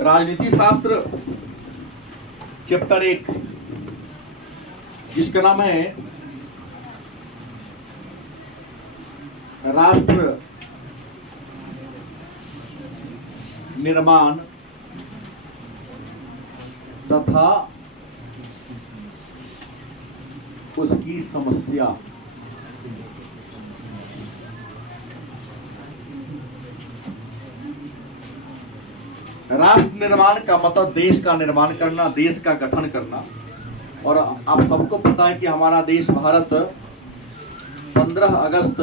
राजनीति शास्त्र चैप्टर 1 जिसका नाम है राष्ट्र निर्माण तथा उसकी समस्या। राष्ट्र निर्माण का मतलब देश का निर्माण करना, देश का गठन करना। और आप सबको पता है कि हमारा देश भारत 15 अगस्त,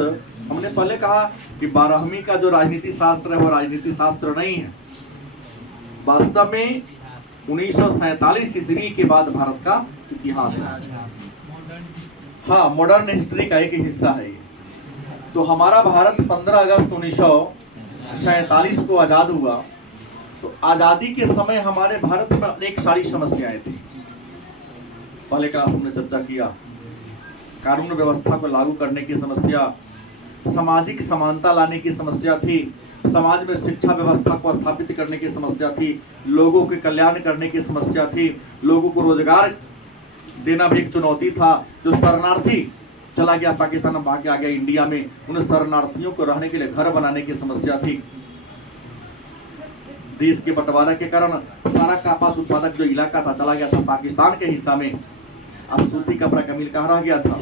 हमने पहले कहा कि 12वीं का जो राजनीति शास्त्र है वो राजनीति शास्त्र नहीं है। वास्तव में 1947 ईस्वी के बाद भारत का इतिहास है। हाँ, मॉडर्न हिस्ट्री का एक हिस्सा है ये। तो हमारा भारत 15 अगस्त 1947 को आज़ाद हुआ। तो आज़ादी के समय हमारे भारत में अनेक सारी समस्याएं थी। पहले का हमने चर्चा किया, कानून व्यवस्था को लागू करने की समस्या, सामाजिक समानता लाने की समस्या थी, समाज में शिक्षा व्यवस्था को स्थापित करने की समस्या थी, लोगों के कल्याण करने की समस्या थी, लोगों को रोजगार देना भी एक चुनौती था। जो शरणार्थी चला गया पाकिस्तान में, भाग के आ गया इंडिया में, उन शरणार्थियों को रहने के लिए घर बनाने की समस्या थी। देश के बंटवारा के कारण सारा कपास उत्पादक जो इलाका था चला गया था पाकिस्तान के हिस्सा में। अब सूती कपड़ा का मिल कहाँ रह गया था,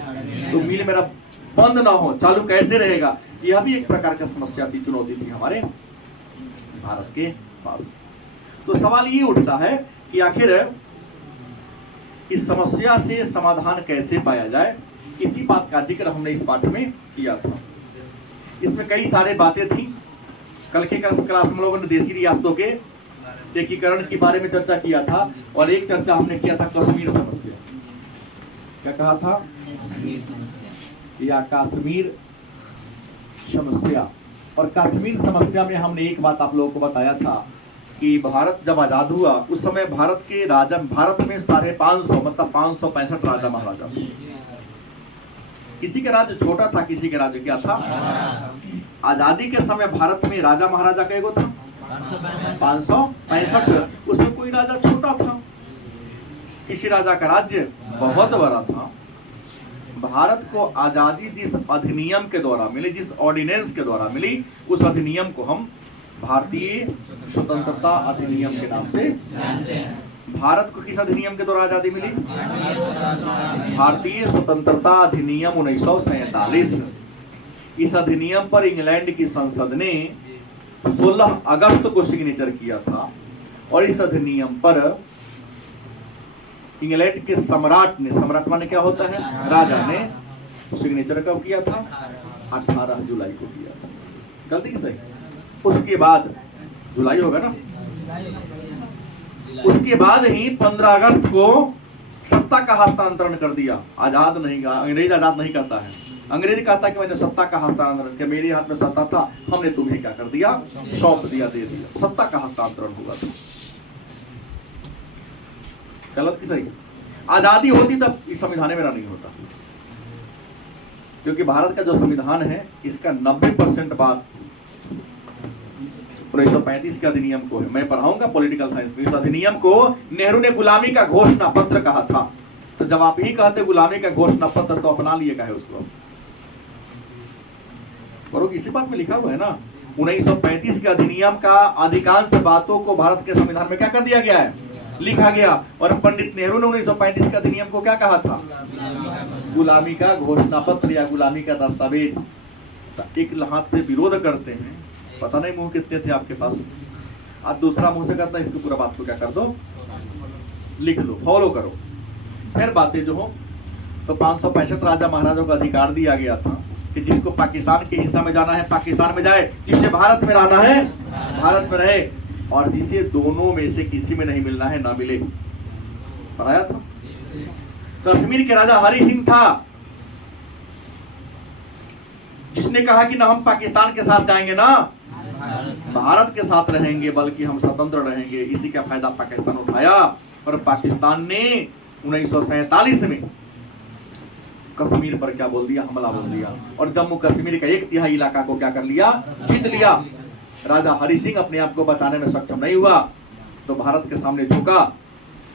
तो मिल मेरा बंद ना हो, चालू कैसे रहेगा, यह भी एक प्रकार का समस्या थी, चुनौती थी हमारे भारत के पास। तो सवाल ये उठता है कि आखिर इस समस्या से समाधान कैसे पाया जाए। इसी बात का जिक्र हमने इस पाठ में किया था। इसमें कई सारे बातें थी। कल के क्लास में हम लोगों ने देशी रियासतों के एकीकरण के बारे में चर्चा किया था, और एक चर्चा हमने किया था कश्मीर समस्या। क्या कहा था? या कश्मीर समस्या। और कश्मीर समस्या में हमने एक बात आप लोगों को बताया था कि भारत जब आजाद हुआ उस समय भारत के राजा, भारत में 550 मतलब 565 राजा महाराजा। किसी का राज्य छोटा था, किसी का राज्य क्या था? आजादी के समय भारत में राजा महाराजा का एगो था 565। उसमें कोई राजा छोटा था, किसी राजा का राज्य बहुत बड़ा था। भारत को आजादी जिस अधिनियम के द्वारा मिली, जिस ऑर्डिनेंस के द्वारा मिली, उस अधिनियम को हम भारतीय स्वतंत्रता अधिनियम के नाम से जानते हैं। भारत को किस अधिनियम के द्वारा आजादी मिली? भारतीय स्वतंत्रता अधिनियम 1947। इस अधिनियम पर इंग्लैंड की संसद ने 16 अगस्त को सिग्नेचर किया था, और इस अधिनियम पर इंग्लैंड के सम्राट ने, सम्राट माने क्या होता है? राजा ने सिग्नेचर कब किया था? 18 जुलाई को किया था। गलती की सही? उसके बाद जुलाई होगा ना, उसके बाद ही 15 अगस्त को सत्ता का हस्तांतरण कर दिया। आजाद नहीं, अंग्रेज आजाद नहीं करता है। अंग्रेज कहता कि मैंने सत्ता का हस्तांतरण किया, मेरे हाथ में सत्ता था, हमने तुम्हें क्या कर दिया? सौंप दिया, दे दिया। सत्ता का हस्तांतरण हुआ था। गलत की सही? आजादी होती तब इस संविधान मेरा नहीं होता, क्योंकि भारत का जो संविधान है इसका 90% बात 1935 के अधिनियम को है। मैं पढ़ाऊंगा पॉलिटिकल साइंस में। इस अधिनियम को नेहरू ने गुलामी का घोषणा पत्र कहा था। तो जब आप ही कहते गुलामी का घोषणा पत्र, तो अपना लिए का है उसको? और इसी बात में लिखा हुआ है ना, 1935 के अधिनियम का अधिकांश बातों को भारत के संविधान में क्या कर दिया गया है? लिखा गया। और पंडित नेहरू ने 1935 के अधिनियम को क्या कहा था? गुलामी का घोषणा पत्र या गुलामी का दस्तावेज। एक हाथ से विरोध करते हैं, पता नहीं मुंह कितने थे आपके पास, आज दूसरा मुंह से करता है, इसको पूरा बात को क्या कर दो, लिख लो, फॉलो करो। फिर बातें जो हो, तो 565 राजा महाराजाओं का अधिकार दिया गया था कि जिसको पाकिस्तान के हिस्सा में जाना है पाकिस्तान में जाए, जिसे भारत में रहना है भारत में रहे, और जिसे दोनों में से किसी में नहीं मिलना है ना मिले। पढ़ाया था। कश्मीर के राजा हरि सिंह था, जिसने कहा कि ना हम पाकिस्तान के साथ जाएंगे ना भारत के साथ रहेंगे, बल्कि हम स्वतंत्र रहेंगे। इसी का फायदा पाकिस्तान उठाया, और पाकिस्तान ने 1947 में कश्मीर पर क्या बोल दिया? हमला बोल दिया, और जम्मू कश्मीर का 1/3 इलाका को क्या कर लिया? जीत लिया। राजा हरि सिंह अपने आप को बचाने में सक्षम नहीं हुआ, तो भारत के सामने झुका,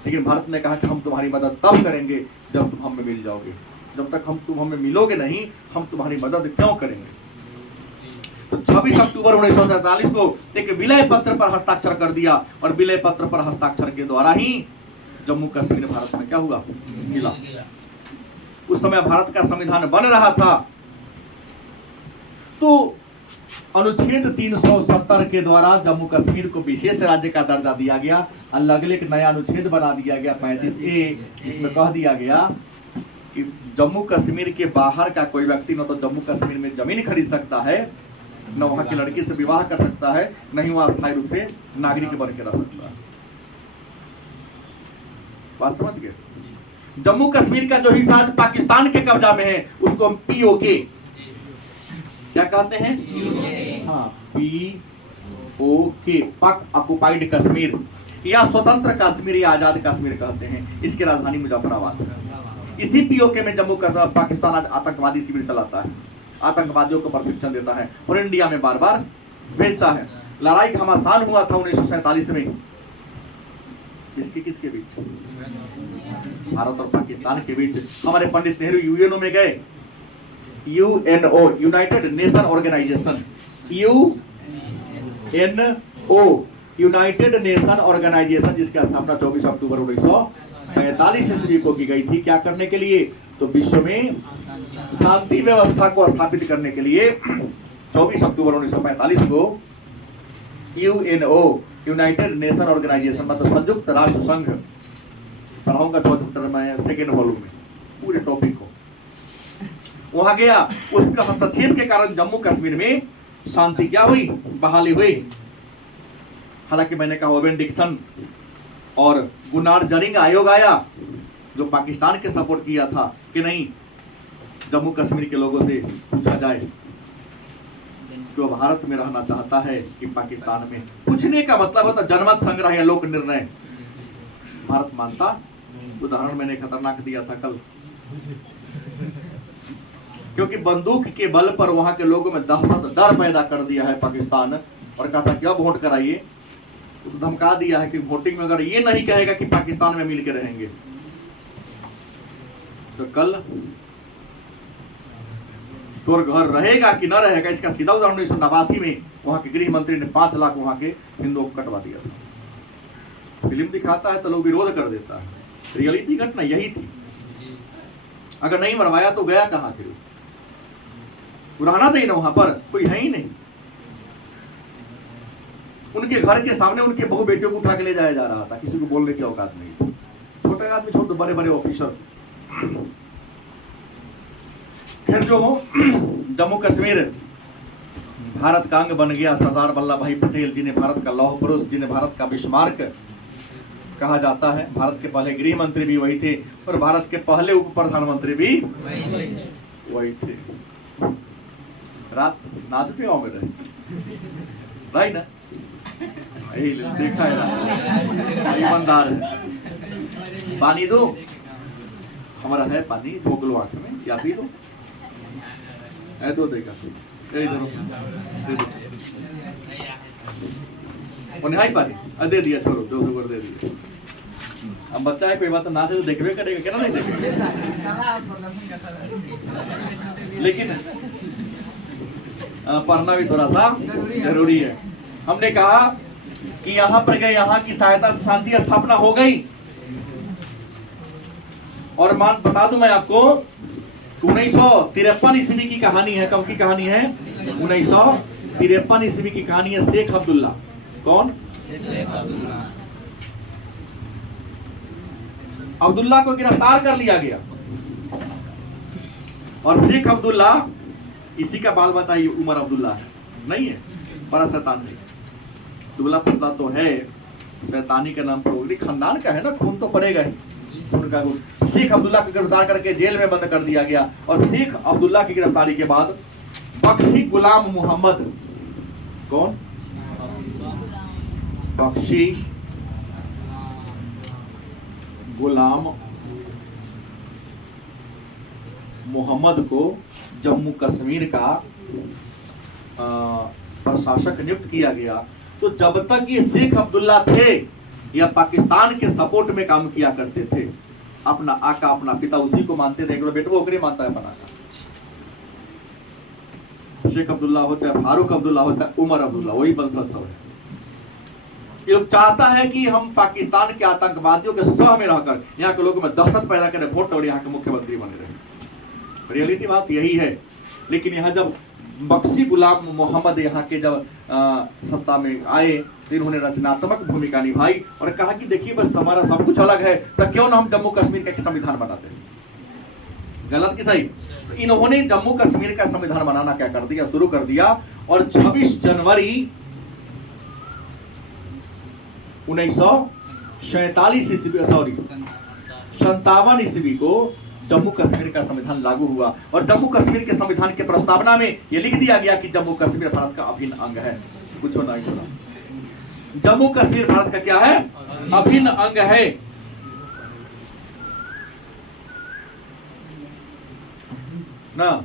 लेकिन भारत ने कहा कि हम तुम्हारी मदद तब करेंगे जब तुम हमें मिल जाओगे, जब तक तुम हमें मिलोगे नहीं हम तुम्हारी मदद क्यों करेंगे। तो 26 अक्टूबर 1947 को एक विलय पत्र पर हस्ताक्षर कर दिया, और विलय पत्र पर हस्ताक्षर के द्वारा ही जम्मू कश्मीर भारत में क्या हुआ, मिला। उस समय भारत का संविधान बन रहा था, तो अनुच्छेद 370 के द्वारा जम्मू कश्मीर को विशेष राज्य का दर्जा दिया गया। अलग एक नया अनुच्छेद बना दिया गया 35A, इसमें कह दिया गया कि जम्मू कश्मीर के बाहर का कोई व्यक्ति न तो जम्मू कश्मीर में जमीन खरीद सकता है, न वहां की लड़की से विवाह कर सकता है, नहीं वहां स्थायी रूप से नागरिक बन के रह सकता है। बात समझ गए। जम्मू कश्मीर का जो हिस्सा आज पाकिस्तान के कब्जा में है उसको हम POK क्या कहते हैं, हाँ POK, पाक ऑक्युपाइड कश्मीर या स्वतंत्र कश्मीर या आजाद कश्मीर कहते हैं। इसकी राजधानी मुजफ्फराबाद है। इसी POK में जम्मू कश्मीर पाकिस्तान आज आतंकवादी शिविर चलाता है, आतंकवादियों को प्रशिक्षण देता है और इंडिया में बार बार भेजता है। लड़ाई घमासान हुआ था 1947 में, किसके बीच, भारत और पाकिस्तान के बीच। हमारे पंडित नेहरू UNO में गए, UNO United Nation Organisation, UNO United Nation Organisation, जिसकी स्थापना 24 अक्टूबर 1945 ईस्वी को की गई थी। क्या करने के लिए, तो विश्व में शांति व्यवस्था को स्थापित करने के लिए 24 अक्टूबर 1945 को UNO यूनाइटेड नेशन ऑर्गेनाइजेशन, मतलब संयुक्त राष्ट्र संघ, पढ़ाऊंगा 4th चैप्टर में 2nd वॉल्यूम में पूरे टॉपिक को, वहां गया। उसका हस्तक्षेप के कारण जम्मू कश्मीर में शांति क्या हुई, बहाली हुई। हालांकि मैंने कहा ओवेन डिक्सन और गुनार जरिंग आयोग आया जो पाकिस्तान के सपोर्ट किया था कि नहीं जम्मू कश्मीर के लोगों से पूछा जाए कि वो भारत में रहना चाहता है कि पाकिस्तान में। पूछने का मतलब होता जनमत संग्रह या लोक निर्णय। भारत मानता, उदाहरण मैंने खतरनाक दिया था कल, क्योंकि बंदूक के बल पर वहां के लोगों में दहशत डर पैदा कर दिया है पाकिस्तान, और कहा था कि अब वोट कराइए, तो धमका दिया है कि वोटिंग में अगर ये नहीं कहेगा कि पाकिस्तान में मिलकर रहेंगे तो कल तोर घर रहेगा कि न रहेगा। इसका सीधा उदाहरण 1989 में वहां के गृह मंत्री ने 5 लाख वहां के हिंदुओं को कटवा दिया था। फिल्म दिखाता है तो लोग विरोध कर देता है, रियलिटी घटना यही थी। अगर नहीं मरवाया तो गया कहां, फिर रहना चाहिए ना, वहां पर कोई है ही नहीं। उनके घर के सामने उनके बहु बेटियों को उठा के ले जाया जा रहा था, किसी को बोलने की औकात नहीं थी। छोटे आदमी छोड़ दो, बड़े बड़े ऑफिसर। फिर जो हो जम्मू कश्मीर भारत का अंग बन गया। सरदार वल्लभ भाई पटेल जिन्हें भारत का लौह पुरुष, जिन्हें भारत का बिस्मार्क कहा जाता है, भारत के पहले गृह मंत्री भी वही थे और भारत के पहले उप प्रधानमंत्री भी वही थे। रात नाचते गाँव में रहे, राइट ना, यही देखा है, ईमानदार है। पानी दो, हमारा है पानी, भोग लो आंख में या पी लो, तो देखा यही दो उन्हें पानी दे दिया, छोड़ो 200 दे दिया। अब बच्चा है, कोई बात ना थे तो देखबे करेगा, क्या नहीं देखेगा। लेकिन पढ़ना भी थोड़ा सा जरूरी है। हमने कहा कि यहाँ पर गए, यहाँ की सहायता से शांति स्थापना हो गई। और मान बता दूं मैं आपको, 1953 ईस्वी की कहानी है। कब की कहानी है? 1953 ईस्वी की कहानी है। शेख अब्दुल्ला, कौन? अब्दुल्ला को गिरफ्तार कर लिया गया और शेख अब्दुल्ला, इसी का बाल बच्चा उमर अब्दुल्ला है, नहीं है, बड़ा शैतान है। दुबला पतला तो है, शैतानी के नाम पर उगरी खानदान का है ना, खून तो पड़ेगा ही। उनका शेख अब्दुल्ला को गिरफ्तार करके जेल में बंद कर दिया गया। और शेख अब्दुल्ला की गिरफ्तारी के बाद बख्शी गुलाम मोहम्मद, कौन? बख्शी गुलाम मोहम्मद को जम्मू कश्मीर का प्रशासक नियुक्त किया गया। तो जब तक ये शेख अब्दुल्ला थे या पाकिस्तान के सपोर्ट में काम किया करते थे। अपना आका अपना पिता उसी को मानते थे, बेटो ओकरे मानता है अपना आका। शेख अब्दुल्ला हो चाहे फारूक अब्दुल्ला हो चाहे उमर अब्दुल्ला, वही वंशज सब है। ये लोग चाहता है कि हम पाकिस्तान के आतंकवादियों के सह में रहकर यहाँ के लोगों में दहशत पैदा करें, वोट और यहाँ के मुख्यमंत्री बने रहे। रियलिटी बात यही है। लेकिन यहाँ जब बख्शी गुलाम मोहम्मद यहाँ के जब सत्ता में आए तो इन्होंने रचनात्मक भूमिका निभाई और कहा कि देखिए बस हमारा सब कुछ अलग है, तो क्यों ना हम जम्मू कश्मीर का एक संविधान बनाते हैं। गलत कि सही? तो इन्होंने जम्मू कश्मीर का संविधान बनाना क्या कर दिया, शुरू कर दिया। और 26 जनवरी 1947 ईस्वी को जम्मू कश्मीर का संविधान लागू हुआ। और जम्मू कश्मीर के संविधान के प्रस्तावना में यह लिख दिया गया कि जम्मू कश्मीर भारत का अभिन्न अंग है। कुछ नहीं सुना, जम्मू कश्मीर भारत का क्या है? अभिन्न अंग है। ना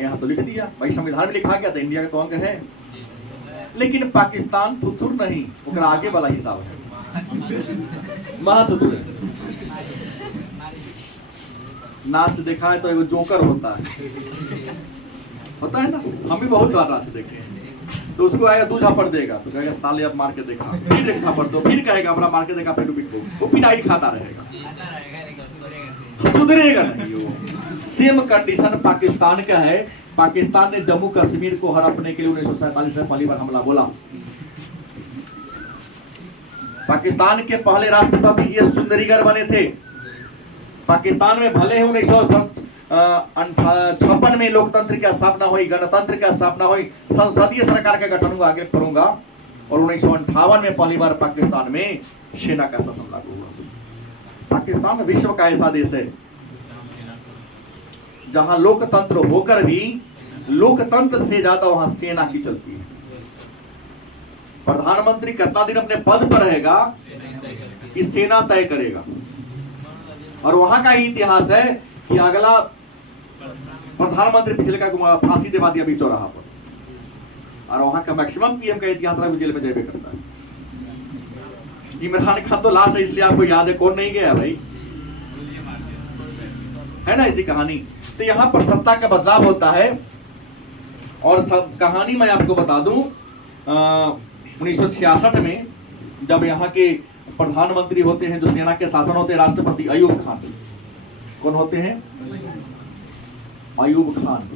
यहां तो लिख दिया भाई, संविधान में लिखा गया था इंडिया का तो अंग है। लेकिन पाकिस्तान थुथुर नहीं, ओकरा आगे वाला हिसाब है, महाथुथुर। नाच देखा है तो एगो जोकर होता है ना, हम भी बहुत बार नाच देखे हैं। तो उसको आएगा दू झापड़ देगा तो कहेगा साले अब मार के देखा, फिर एक झापड़ दो, फिर कहेगा अपना मार के देखा, फिर वो पिटाई खाता रहेगा, सुधरेगा नहीं वो। सेम कंडीशन पाकिस्तान का है। पाकिस्तान ने जम्मू कश्मीर को हड़पने के लिए 1947 में पहली बार हमला बोला। पाकिस्तान के पहले राष्ट्रपति एस चुंदरीगर बने थे। पाकिस्तान में भले ही 1956 में लोकतंत्र की स्थापना हुई, गणतंत्र की स्थापना हुई, संसदीय सरकार का गठन हुआ, आगे पढ़ूंगा। और 1958 में पहली बार पाकिस्तान में सेना का शासन लागू हुआ। पाकिस्तान विश्व का ऐसा देश है जहां लोकतंत्र होकर भी लोकतंत्र से ज्यादा वहां सेना की चलती है। प्रधानमंत्री कितना दिन अपने पद पर रहेगा कि सेना तय करेगा। और वहां का ही इतिहास है कि अगला प्रधानमंत्री पिछले का फांसी दिवा दिया अभी चौराहा पर। और वहां का मैक्सिमम पीएम का इतिहास है जेल में जाए करता है। इमरान खान तो लास्ट है, इसलिए आपको याद है, कौन नहीं गया भाई, है ना ऐसी कहानी। तो यहाँ पर सत्ता का बदलाव होता है। और कहानी मैं आपको बता दूं, 1966 में जब यहाँ के प्रधानमंत्री होते हैं, जो सेना के शासन होते हैं, राष्ट्रपति अयूब खान। कौन होते हैं? अयूब खान,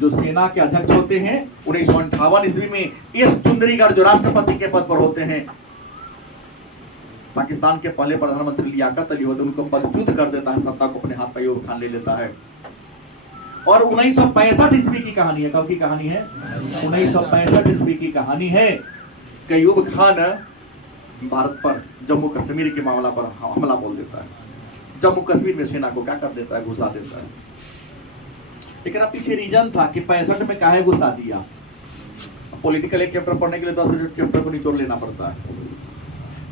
जो सेना के अध्यक्ष होते हैं। 1958 ईस्वी में एस चुंदरीगर जो राष्ट्रपति के पद पर होते हैं। पाकिस्तान के पहले प्रधानमंत्री लियाकत अली होते, उनको पदच्युत कर देता है, सत्ता को अपने हाथ पर अयूब खान ले लेता है। और 1965 ईस्वी की कहानी है। कब की कहानी है? 1965 ईस्वी की कहानी है कि अयूब खान भारत पर जम्मू कश्मीर के मामला पर हमला बोल देता है। जम्मू कश्मीर में सेना को क्या कर देता है? घुसा देता है। लेकिन अब पीछे रीजन था कि 65 में काहे घुसा दिया। पॉलिटिकल एक चैप्टर पढ़ने के लिए 10 चैप्टर को निचोड़ लेना पड़ता है।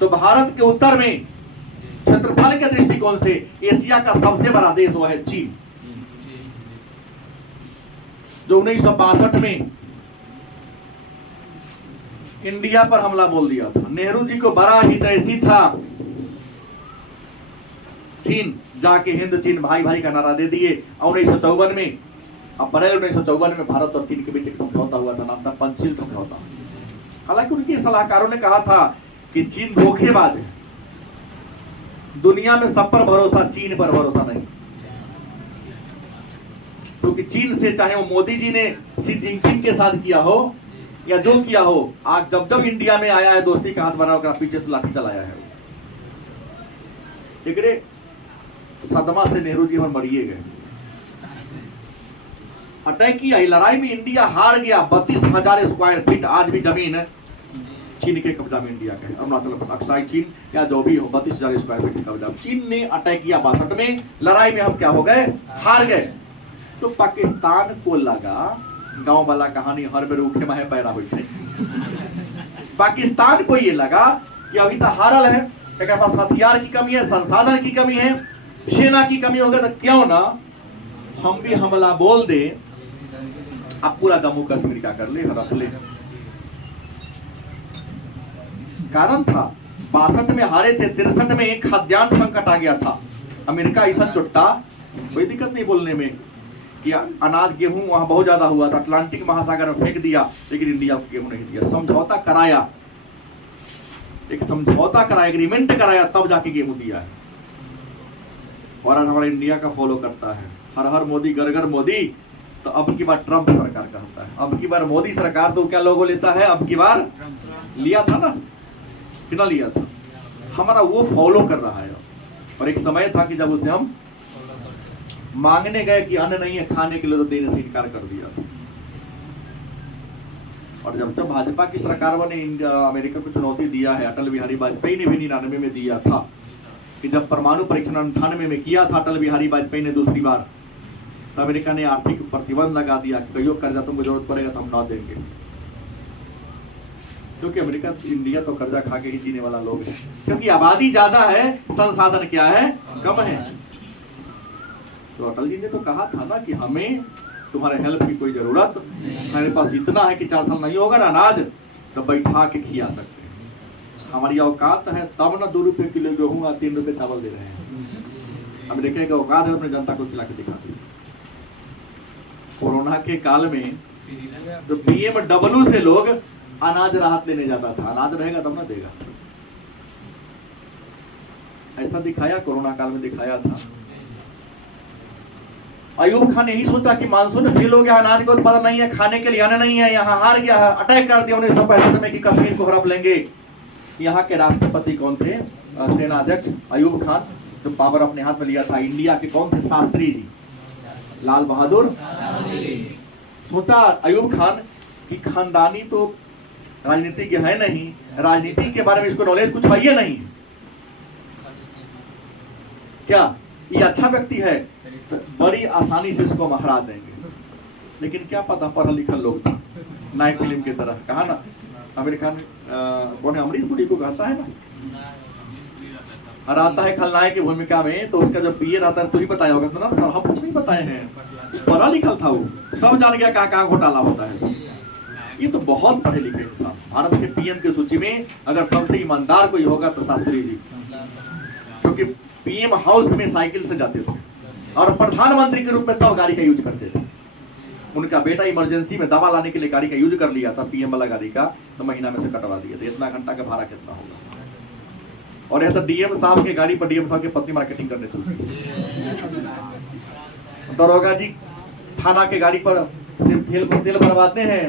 तो भारत के उत्तर में क्षेत्रफल के दृष्टिकोण से एशिया का सबसे बड़ा देश वो है चीन, जो 1962 में इंडिया पर हमला बोल दिया था। नेहरू जी को बड़ा ही दैसी था। चीन जाके हिंद चीन भाई भाई का नारा दे दिए। और 1954 में, अप्रैल 1954 में भारत और चीन के बीच एक समझौता हुआ था, नाम था पंचशील समझौता। हालांकि उनके सलाहकारों ने कहा था कि चीन धोखेबाज है, दुनिया में सब पर भरोसा, चीन पर भरोसा नहीं। क्योंकि चीन से, चाहे वो मोदी जी ने शी जिनपिंग के साथ किया हो या जो किया हो, आज जब जब इंडिया में आया है दोस्ती का हाथ बनाकर पीछे से लाठी चलाया है। एक सदमा से नेहरू जी मरिए गए, अटैक किया। लड़ाई में इंडिया हार गया। 32,000 स्क्वायर फीट आज भी जमीन चीन के कब्जा में इंडिया का है। अरुणाचल अक्साई चीन या जो भी हो, 32,000 स्क्वायर फीट कब्जा। चीन ने अटैक किया 62 में। लड़ाई में हम क्या हो गए? हार गए। तो पाकिस्तान को लगा, गांव वाला कहानी हर बेर उखे माहे पैरा हो। पाकिस्तान को ये लगा कि अभी तो हारल है, एक पास हथियार की कमी है, संसाधन की कमी है, सेना की कमी होगा, तो क्यों ना हम भी हमला बोल दे, अब पूरा जम्मू कश्मीर क्या कर ले, हड़प ले। कारण था। 62 में हारे थे, 63 में एक खाद्यान्न संकट आ गया था। अमेरिका ऐसा चुट्टा, कोई दिक्कत नहीं बोलने में कि अनाज गेहूं वहां बहुत ज्यादा हुआ था, अटलांटिक महासागर में फेंक दिया, लेकिन इंडिया को गेहूं नहीं दिया। समझौता कराया, एक समझौता कराया, एग्रीमेंट कराया, तब जाके गेहूं दिया है। और आज हमारा इंडिया का फॉलो करता है, हर हर मोदी घर घर मोदी। तो अब की बार ट्रंप सरकार कहता है, अब की बार मोदी सरकार तो क्या लोगो लेता है, अब की बार लिया था ना, कितना लिया था, हमारा वो फॉलो कर रहा है। और एक समय था कि जब उसे हम मांगने गए कि अन्न नहीं है खाने के लिए, तो देने से इनकार कर दिया था। और जब जब भाजपा की सरकार बने, अमेरिका को चुनौती दिया है। अटल बिहारी वाजपेयी ने भी 99 में दिया था कि जब परमाणु परीक्षण 98 में किया था अटल बिहारी वाजपेयी ने दूसरी बार, तो अमेरिका ने आर्थिक प्रतिबंध लगा दिया कि कहियो कर्जा तुमको जरूरत पड़ेगा तो हम ना देंगे। क्योंकि अमेरिका इंडिया तो कर्जा खा के ही जीने वाला लोग है, क्योंकि आबादी ज्यादा है, संसाधन क्या है, कम है। तो अटल जी ने तो कहा था ना कि हमें तुम्हारे हेल्प की कोई जरूरत, मेरे पास इतना है कि 4 साल नहीं होगा ना अनाज तो बैठा के खिया सकते हैं। हमारी औकात है तब ना 2 रुपए किलो गेहूं 3 रुपए चावल दे रहे हैं। अमेरिका की औकात है अपनी जनता को खिला के दिखा दी। कोरोना के काल में तो BMW से लोग अनाज राहत लेने जाता था, अनाज रहेगा तब ना देगा, ऐसा दिखाया, कोरोना काल में दिखाया था। अयूब खान यही सोचा कि मानसून फेल हो गया, अनाज का उत्पादन नहीं है, खाने के लिए आने नहीं है, यहाँ हार गया है, अटैक कर दिया 1965 में कि कश्मीर को हड़प लेंगे। यहाँ के राष्ट्रपति कौन थे, सेनाध्यक्ष अयूब खान, जो पावर अपने हाथ में लिया था। इंडिया के कौन थे, शास्त्री जी, लाल बहादुर। सोचा अयूब खान कि खानदानी तो राजनीतिज्ञ है नहीं, राजनीति के बारे में इसको नॉलेज कुछ है ही नहीं, क्या ये अच्छा व्यक्ति है, तो बड़ी आसानी से इसको हम हरा देंगे। लेकिन क्या पता पढ़ा लिखा लोग था, नायक फिल्म की तरह। कहा ना अमेरिकन कौन है, अमरीश पुरी को कहता है ना, हराता है खलनायक की भूमिका में, तो उसका जो पीए रहता है, तो ही बताया होगा ना सर, हम कुछ नहीं बताए हैं, पढ़ा लिखा था वो, सब जान गया कहाँ घोटाला होता है। ये तो बहुत पढ़े लिखे इंसान। भारत के पीएम की सूची में अगर सबसे ईमानदार कोई होगा तो शास्त्री जी, क्योंकि पीएम हाउस में साइकिल से जाते थे और प्रधानमंत्री के रूप में तब गाड़ी का यूज करते थे। उनका बेटा इमरजेंसी में दवा लाने के लिए गाड़ी का यूज कर लिया था, पीएम वाला गाड़ी का, तो महीना में से कटवा दिया था। इतना घंटा का भाड़ा कितना होगा। और यह तो डीएम साहब के गाड़ी पर डीएम साहब की पत्नी मार्केटिंग करने चलती, दरोगा जी थाना के गाड़ी पर सिर्फ तेल भरवाते हैं,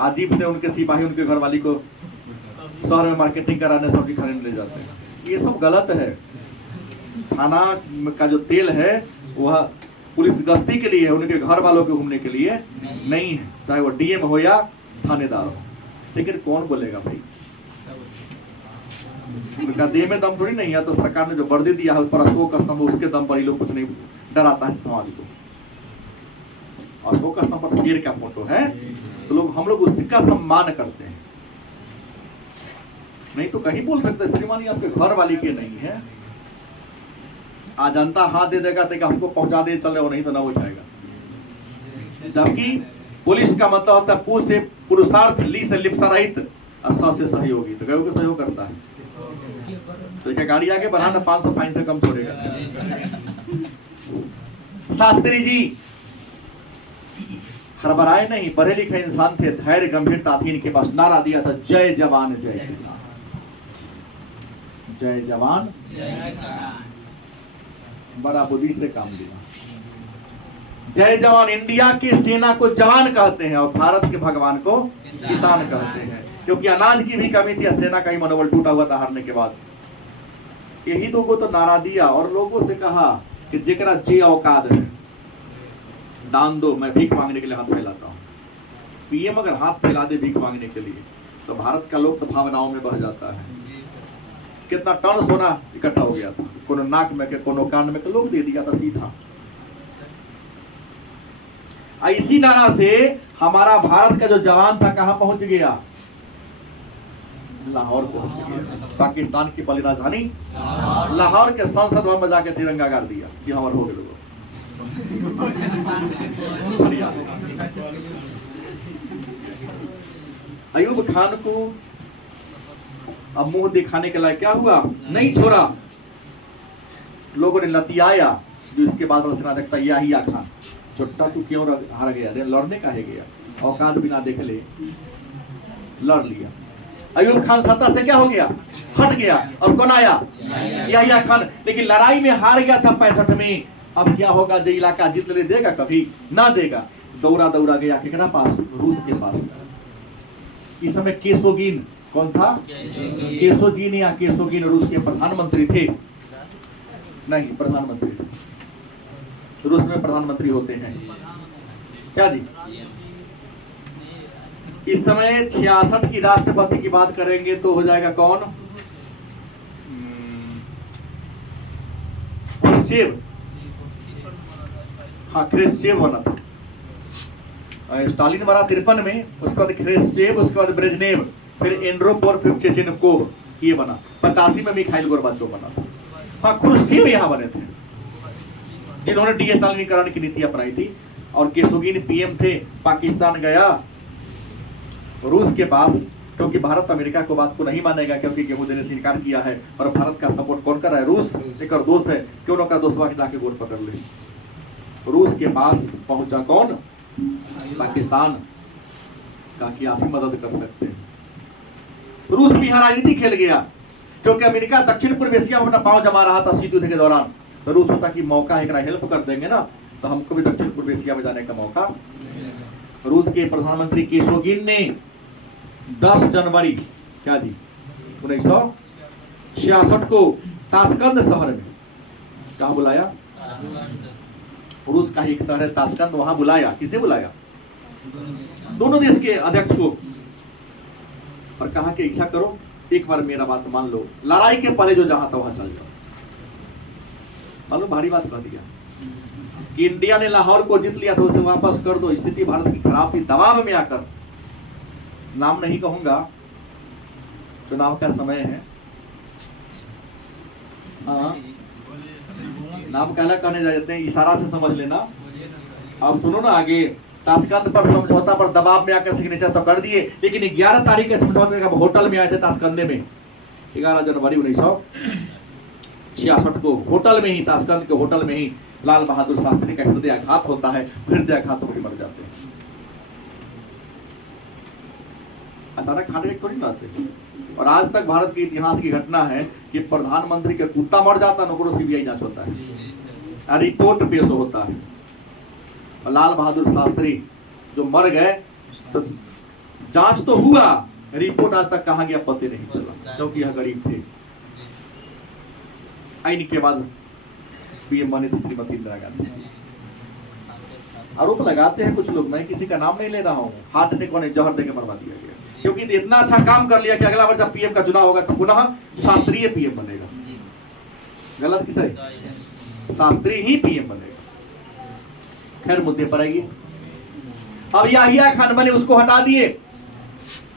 अजीब से उनके सिपाही उनके घरवाली को शहर में मार्केटिंग कराने सब्जी खरीदने ले जाते हैं। ये सब गलत है। थाना का जो तेल है वह पुलिस गश्ती के लिए है, उनके घर वालों के घूमने के लिए नहीं है, चाहे वो डीएम हो या थानेदार हो। लेकिन कौन बोलेगा भाई, उनका देह में दम थोड़ी नहीं है। तो सरकार ने जो वर्दी दिया है उस पर अशोक स्तंभ, उसके दम पर ही लोग कुछ नहीं डराता है समाज को। अशोक स्तंभ पर शेर का फोटो है तो लोग, हम लोग उसका सम्मान करते हैं, नहीं तो कहीं बोल सकते श्रीमान आपके घर वाली के नहीं है। आज जनता हाथ दे देगा तो हमको पहुंचा दे चले, और नहीं तो ना हो जाएगा। जबकि पुलिस का मतलब होता है पू से पुरुषार्थ, ली से लिप्सा रहित, और से सहयोगी, तो गयो को सहयोग करता है। तो क्या गाड़ी आगे बढ़ाना 500 फाइन से कम छोड़ेगा। शास्त्री जी हड़बड़ाए नहीं, पढ़े लिखे इंसान थे, धैर्य गंभीरता थी इनके पास। नारा दिया था जय जवान जय किसान, जय जवान जय किसान, बड़ा बुद्धि से काम लिया। जय जवान, इंडिया की सेना को जवान कहते हैं और भारत के भगवान को किसान कहते हैं, क्योंकि अनाज की भी कमी थी, सेना का ही मनोबल टूटा हुआ था हारने के बाद। यही दो को तो नारा दिया और लोगों से कहा कि जेकरा जे औकात है दान दो, मैं भीख मांगने के लिए हाथ फैलाता हूँ। पीएम अगर हाथ फैला दे भीख मांगने के लिए तो भारत का लोग तो भावनाओं में बह जाता है। कितना टन सोना इकट्ठा हो गया था, कोनो नाक में के कोनो कान में के, लोग दे दिया था सीधा। इसी नारा से हमारा भारत का जो जवान था कहां पहुंच गया, लाहौर पहुंच गया। पाकिस्तान की पहली राजधानी लाहौर के संसद भवन में जाके तिरंगा गाड़ दिया कि हमारे हो गए। अयूब खान को अब मुंह दिखाने के लायक क्या हुआ, नहीं छोड़ा। लोगों ने लतियाया, जो इसके बाद वाला सेनाध्यक्ष याहिया खान, छोटा तू क्यों हार गया, अरे लड़ने काहे गया, औकात बिना देख ले लड़ लिया। अयूब खान सत्ता से क्या हो गया, हट गया, और कौन आया, याहिया खान। लेकिन लड़ाई में हार गया था 65 में। अब क्या होगा, जो इलाका जीत ले देगा, कभी ना देगा। दौड़ा दौड़ा गया कितना पास, रूस के पास। इस समय केसोगिन कौन था, केसोजिन या केसोगिन रूस के प्रधानमंत्री थे, नहीं प्रधानमंत्री थे। रूस में प्रधानमंत्री होते हैं क्या जी। इस समय 66 की राष्ट्रपति की बात करेंगे तो हो जाएगा कौन, क्रुश्चेव। हाँ क्रुश्चेव बना था, स्टालिन मरा 53 में, उसके बाद क्रुश्चेव, उसके बाद ब्रेजनेव, फिर एंड्रोपोर, फिर चेचेनकोव, ये बना। 85 में मिखाइल गोर्बाचोव बना था। हाँ क्रुश्चेव यहाँ बने थे, जिन्होंने डीएस्टालिनीकरण की नीति अपनाई थी। और केसोगिन पीएम थे। पाकिस्तान गया रूस के पास, क्योंकि भारत अमेरिका को बात को नहीं मानेगा, क्योंकि गेहूं देने से इनकार किया है। और भारत का सपोर्ट कौन कर रहा है, रूस। एक और दोस्त है, क्यों ना का दोस्तवा के जाके गोल पकड़ ले। रूस के पास पहुंचा कौन, पाकिस्तान, कहा कि आप ही मदद कर सकते हैं। रूस भी यहाँ राजनीति खेल गया, क्योंकि अमेरिका दक्षिण पूर्व एशिया में अपना पांव जमा रहा था शीत युद्ध के दौरान। तो रूस होता कि मौका है, हेल्प कर देंगे ना, तो हमको भी दक्षिण पूर्व एशिया में जाने का मौका। रूस के प्रधानमंत्री केशोगिन ने 10 जनवरी क्या जी 1966 को ताशकंद शहर में, कहा बुलाया, रूस का ही एक शहर है ताशकंद, वहां बुलाया। किसे बुलाया, दोनों देश के अध्यक्ष को, और कहा कि ऐसा करो, एक बार मेरा बात मान लो, लड़ाई के पहले जो जहां था वहां चल जाओ। मालूम भारी बात कह दिया कि इंडिया ने लाहौर को जीत लिया था, उसे वापस कर दो। स्थिति भारत की खराब थी, दबाव में आकर, नाम नहीं कहूंगा, चुनाव का समय है, हाँ नाम कहना कहने जाते हैं, इशारा से समझ लेना। अब सुनो ना आगे, ताशकंद पर समझौता पर दबाव में आकर सिग्नेचर तो कर दिए, लेकिन 11 तारीख के समझौते का होटल में आए थे ताशकंदे में, 11 जनवरी 1966 को होटल में ही, ताशकंद के होटल में ही लाल बहादुर शास्त्री का हृदयाघात होता है। हृदयाघात से भी मर जाते हैं, अचानक हार्ट अटैक थोड़ी ना आते। और आज तक भारत के इतिहास की घटना है कि प्रधानमंत्री का कुत्ता मर जाता, नो सीबीआई जांच होता है, रिपोर्ट पेश होता है। और लाल बहादुर शास्त्री जो मर गए, तो जांच तो हुआ, रिपोर्ट आज तक कहां गया पता नहीं चला, क्योंकि यह गरीब थे। आइन के बाद पीएम बने थे श्रीमती इंदिरा गांधी। आरोप लगाते हैं कुछ लोग, मैं किसी का नाम नहीं ले रहा हूँ, हार्ट अटैक होने जहर देकर मरवा दिया गया, क्योंकि इतना अच्छा काम कर लिया कि अगला बार जब पीएम का चुनाव होगा तो पुनः शास्त्रीय पीएम बनेगा। गलत किसे, शास्त्री ही पीएम बनेगा। खैर मुद्दे पर आइए। अब याहिया खान बने, उसको हटा दिए,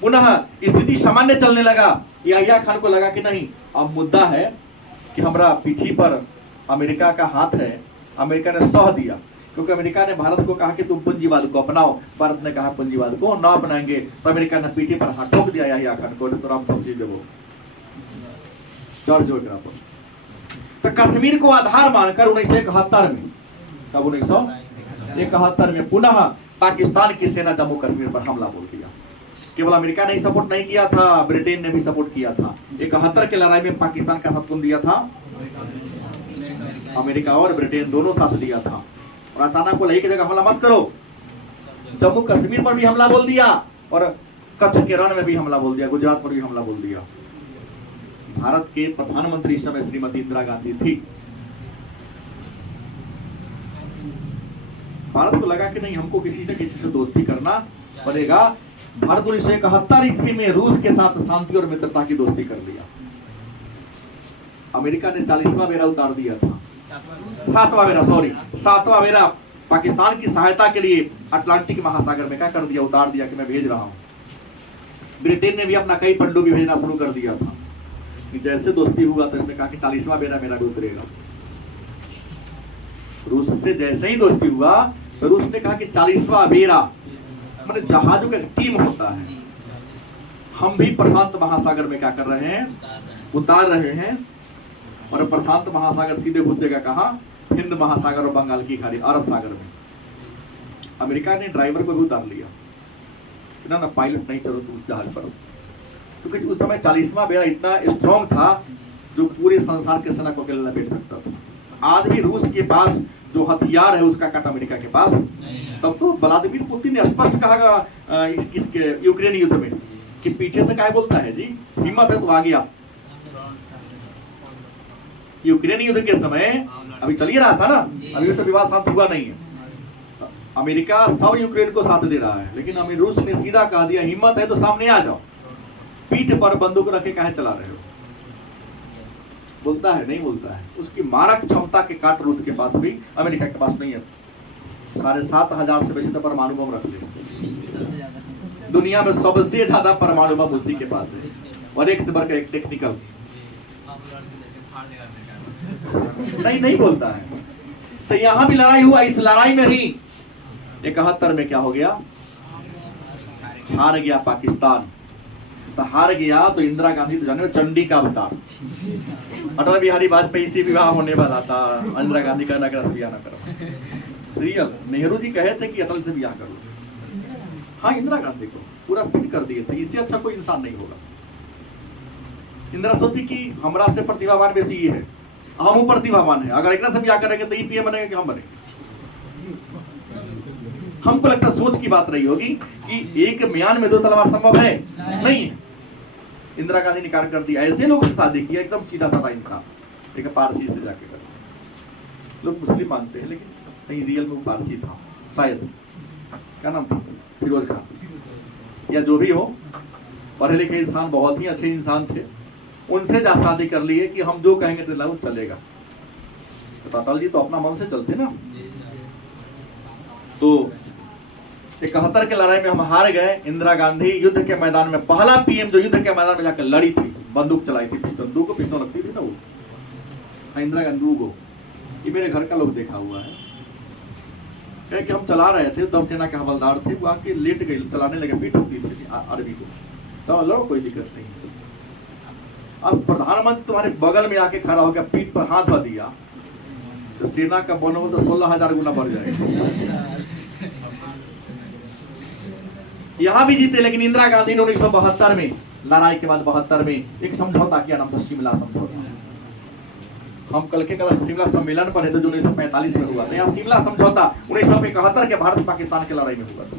पुनः स्थिति सामान्य चलने लगा। याहिया खान को लगा कि नहीं, अब मुद्दा है कि हमारा पीठी पर अमेरिका का हाथ है। अमेरिका ने सह दिया, क्योंकि अमेरिका ने भारत को कहा कि तुम पूंजीवाद को अपनाओ, भारत ने कहा पूंजीवाद को ना अपनाएंगे, तो अमेरिका ने पीठी पर हाथ ठोक दिया याहिया खान को, तो राम समझी देवो जॉर्ज पर। तो कश्मीर को आधार मानकर 1971 में, कब 1971 में पुनः पाकिस्तान की सेना जम्मू कश्मीर पर हमला बोल दिया। केवल अमेरिका ने ही सपोर्ट नहीं किया था, ब्रिटेन ने भी सपोर्ट किया था। 71 की लड़ाई में पाकिस्तान का साथ कौन दिया था, अमेरिका और ब्रिटेन दोनों साथ दिया था। और अचानक बोला एक जगह हमला मत करो, जम्मू कश्मीर पर भी हमला बोल दिया, और कच्छ के रण में भी हमला बोल दिया, गुजरात पर भी हमला बोल दिया। भारत के प्रधानमंत्री इस समय श्रीमती इंदिरा गांधी थी। भारत को लगा कि नहीं, हमको किसी से किसी से दोस्ती करना पड़ेगा। भारत 1971 ईस्वी में रूस के साथ शांति और मित्रता की दोस्ती कर लिया। अमेरिका ने 40वां बेड़ा उतार दिया था, 7वां बेड़ा पाकिस्तान की सहायता के लिए अटलांटिक महासागर में क्या कर दिया, उतार दिया कि मैं भेज रहा हूं। ब्रिटेन ने भी अपना कई पनडुब्बी भेजना शुरू कर दिया था। जैसे दोस्ती हुआ तो इसने कहा कि 40वां बेड़ा मेरा भी उतरेगा। रूस से जैसे ही दोस्ती हुआ तो रूस ने कहा कि 40वां बेड़ा, मतलब जहाजों का टीम होता है, हम भी प्रशांत महासागर में क्या कर रहे हैं, उतार रहे हैं। और प्रशांत महासागर सीधे घुसेगा कहाँ, हिंद महासागर और बंगाल की खाड़ी, अरब सागर में। अमेरिका ने ड्राइवर को भी उतार लिया, ना पायलट नहीं चलो तुम उस जहाज पर, क्योंकि उस समय 40वां बेड़ा इतना स्ट्रॉन्ग था जो पूरे संसार के सेना को अकेले लपेट सकता था। आज भी रूस के पास जो हथियार है उसका काट अमेरिका के पास। तब तो व्लादिमीर पुतिन ने स्पष्ट कहा इसके यूक्रेन युद्ध में कि पीछे से क्या बोलता है जी, हिम्मत है तो आ गया। यूक्रेन युद्ध के समय अभी चल ही रहा था ना, अभी तो विवाद शांत हुआ नहीं है। अमेरिका सब यूक्रेन को साथ दे रहा है, लेकिन अभी रूस ने सीधा कह दिया हिम्मत है तो सामने आ जाओ, पीठ पर बंदूक रखे काहे चला रहे हो। बोलता है नहीं बोलता है, उसकी मारक क्षमता के काट रूस के पास भी अमेरिका के पास नहीं है। 7,500 से बेसी तो परमाणु बम रख ले, दुनिया में सबसे ज्यादा परमाणु बम उसी के पास है, और एक से बढ़कर एक टेक्निकल। नहीं बोलता है। तो यहां भी लड़ाई हुआ, इस लड़ाई में भी 71 में क्या हो गया, हार गया पाकिस्तान। तो हार गया तो इंदिरा गांधी तो जाने चंडी का अवतार, अटल बिहारी वाजपेयी से विवाह होने वाला था, इंदिरा गांधी का ना करा बियाह ना करो। रियल नेहरू जी कहे थे कि अटल से बियाह करो, हाँ इंदिरा गांधी को पूरा फिट कर दिए थे, इससे अच्छा कोई इंसान नहीं होगा। इंदिरा सोची कि हमरा से प्रतिभावान बेसी ये है, हम प्रतिभावान है, अगर एक से बियाह करेंगे तो ये पीएम बनेंगे कि हम बनेंगे। हमको लगता सोच की बात रही होगी कि एक म्यान में 2 तलवार संभव है, नहीं है। इंदिरा गांधी ने कार्य कर दिया, ऐसे लोग से शादी किया, एकदम सीधा साधा इंसान, एक पारसी से जाके कर। लोग मुस्लिम मानते हैं लेकिन नहीं, रियल में वो पारसी था शायद, क्या नाम था, फिरोज खान या जो भी हो, पढ़े लिखे इंसान, बहुत ही अच्छे इंसान थे। उनसे जा शादी कर लिए कि हम जो कहेंगे तो चलेगा। तो अटल जी तो अपना मन से चलते ना। तो 71 के लड़ाई में हम हार गए। इंदिरा गांधी युद्ध के मैदान में पहला पीएम जो युद्ध के मैदान में जाकर लड़ी थी, बंदूक चलाई थी, पिस्टल, 2 पिस्टल लगती थी ना वो, हाँ इंदिरा गांधी 2। ये मेरे घर का लोग देखा हुआ है, कहे कि हम चला रहे थे, 10 सेना के हवलदार थे, वो आके लेट गए, चलाने लगे, पीठ होती थी अरबी को, तो लो कोई दिक्कत नहीं। अब प्रधानमंत्री तुम्हारे बगल में आके खड़ा होकर पीठ पर हाथ धो दिया तो सेना का बनोबल तो 16,000 गुना बढ़ जाएगा। यहां भी जीते, लेकिन इंदिरा गांधी ने 1972 में, लड़ाई के बाद 72 में एक समझौता किया, नाम था शिमला समझौता। हम कल के शिमला सम्मेलन पर है तो जो 1945 में हुआ था, यहाँ शिमला समझौता 1971 के भारत पाकिस्तान की लड़ाई में हुआ था।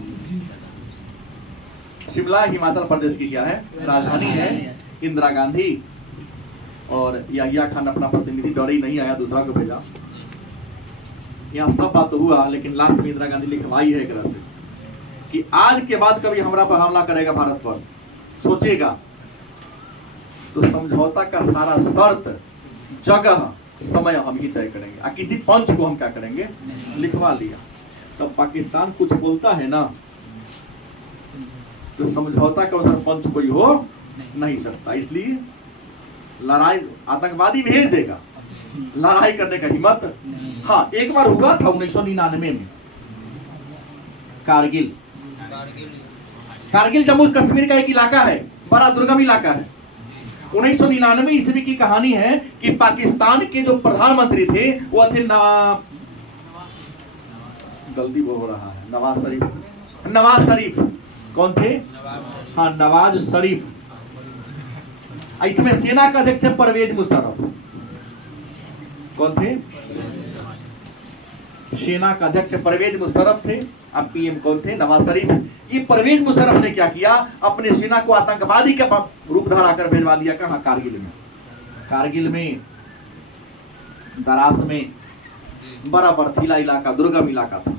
शिमला हिमाचल प्रदेश की क्या है, राजधानी है। इंदिरा गांधी और याहिया खान अपना प्रतिनिधि, डर ही नहीं आया, दूसरा को भेजा। यहाँ सब बात हुआ, लेकिन लास्ट में इंदिरा गांधी लिखवाई है एक तरह से कि आज के बाद कभी हमरा पर हमला करेगा, भारत पर सोचेगा तो समझौता का सारा शर्त, जगह, समय हम ही तय करेंगे, और किसी पंच को हम क्या करेंगे, लिखवा लिया। तब पाकिस्तान कुछ बोलता है ना तो समझौता के अनुसार पंच कोई हो नहीं सकता, इसलिए लड़ाई आतंकवादी भेज देगा, लड़ाई करने का हिम्मत। हाँ एक बार हुआ था 1999 में, कारगिल जम्मू कश्मीर का एक इलाका है, बड़ा दुर्गम इलाका है। 1999 ईस्वी की कहानी है कि पाकिस्तान के जो प्रधानमंत्री थे वो थे गलती हो रहा है, नवाज शरीफ। कौन थे, हाँ नवाज शरीफ। इसमें सेना का अध्यक्ष थे परवेज मुशर्रफ। कौन थे, सेना का अध्यक्ष परवेज मुशर्रफ थे। अब पीएम कौन थे, नवाज शरीफ। ये परवेज मुशर्रफ ने क्या किया, अपने सेना को आतंकवादी का रूप धराकर भेजवा दिया कहां, कारगिल में दरास में, बड़ा बर्फीला इलाका, दुर्गम इलाका था।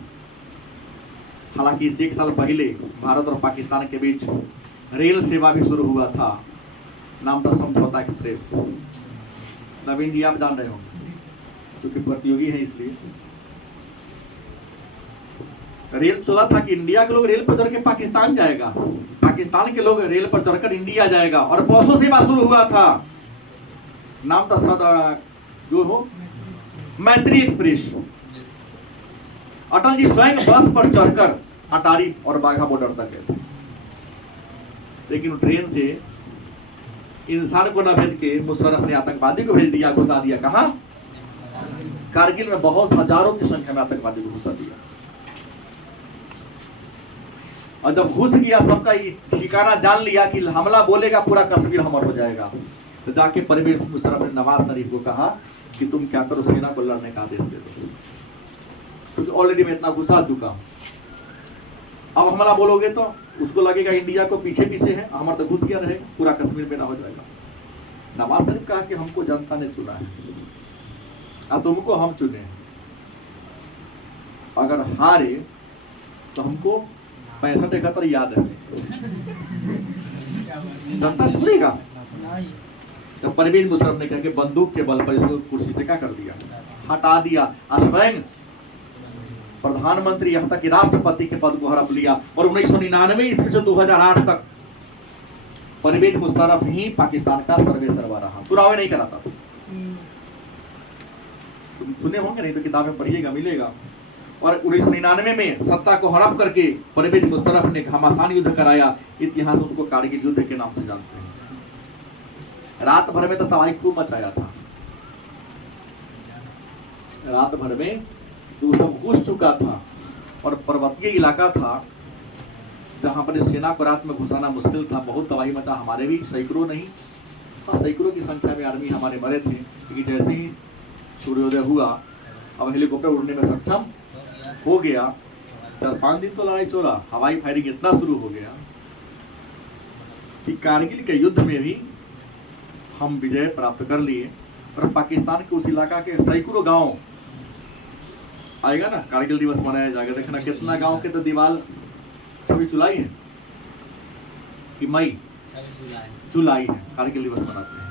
हालांकि इस 1 साल पहले भारत और पाकिस्तान के बीच रेल सेवा भी शुरू हुआ था, नाम था समझौता एक्सप्रेस। नवीन जी आप जान रहे होंगे क्योंकि प्रतियोगी है, इसलिए रेल चला था कि इंडिया के लोग रेल पर चढ़ के पाकिस्तान जाएगा, पाकिस्तान के लोग रेल पर चढ़कर इंडिया जाएगा, और बसों सेवा शुरू हुआ था, नाम था जो हो मैत्री एक्सप्रेस। अटल जी स्वयं बस पर चढ़कर अटारी और बाघा बॉर्डर तक गए थे। लेकिन ट्रेन से इंसान को न भेज के मुशर्रफ ने आतंकवादी को भेज दिया, घुसा दिया। कहाँ? कारगिल में बहुत हजारों की संख्या में आतंकवादी को घुसा दिया। और जब घुस गया, सबका ठिकाना जान लिया कि हमला बोलेगा पूरा कश्मीर हमर हो जाएगा, तो जाके परवेज मुशर्रफ ने नवाज शरीफ को कहा कि तुम क्या करो, सेना को लड़ने का आदेश दे दो, क्योंकि ऑलरेडी मैं इतना घुसा चुका हूं। अब हमला बोलोगे तो उसको लगेगा इंडिया को पीछे पीछे है, हमारा तो घुस गया रहेगा, पूरा कश्मीर में ना हो जाएगा। नवाज शरीफ कहा कि हमको जनता ने चुना है, अब तुमको हम चुने, अगर हारे तो हमको 65-71 याद है, जनता चुनेगा। तो परवेज मुशर्रफ ने कहा कि बंदूक के बल पर इसको कुर्सी से क्या कर दिया, हटा दिया। स्वयं प्रधानमंत्री यहाँ तक कि राष्ट्रपति के पद को हड़प लिया। और 1999 ईस्वी से 2008 तक परवेज मुशर्रफ ही पाकिस्तान का सर्वेसर्वा रहा, चुनाव नहीं कराता था। सुने होंगे, नहीं तो किताबें पढ़िएगा, मिलेगा। और 1999 में सत्ता को हड़प करके परवेज मुशर्रफ ने घमासान युद्ध कराया। इतिहास उसको कारगिल युद्ध के नाम से जानते हैं। रात भर में तो तबाही खूब मचाया था, रात भर में तो सब घुस चुका था और पर्वतीय इलाका था जहां पर सेना को रात में घुसाना मुश्किल था। बहुत तबाही मचा, हमारे भी सैकड़ों नहीं, सैकड़ों की संख्या में आदमी हमारे मरे थे। क्योंकि जैसे ही सूर्योदय हुआ, अब हेलीकॉप्टर उड़ने में सक्षम हो गया, 4-5 दिन तो लड़ाई चला, हवाई फायरिंग इतना शुरू हो गया कि कारगिल के युद्ध में भी हम विजय प्राप्त कर लिए। और पाकिस्तान के उस इलाका के सैकड़ों गांव आएगा ना, कारगिल दिवस मनाया जाएगा, देखना कितना गांव के तो दीवार 26 जुलाई है कि मई, जुलाई है, कारगिल दिवस मनाते हैं।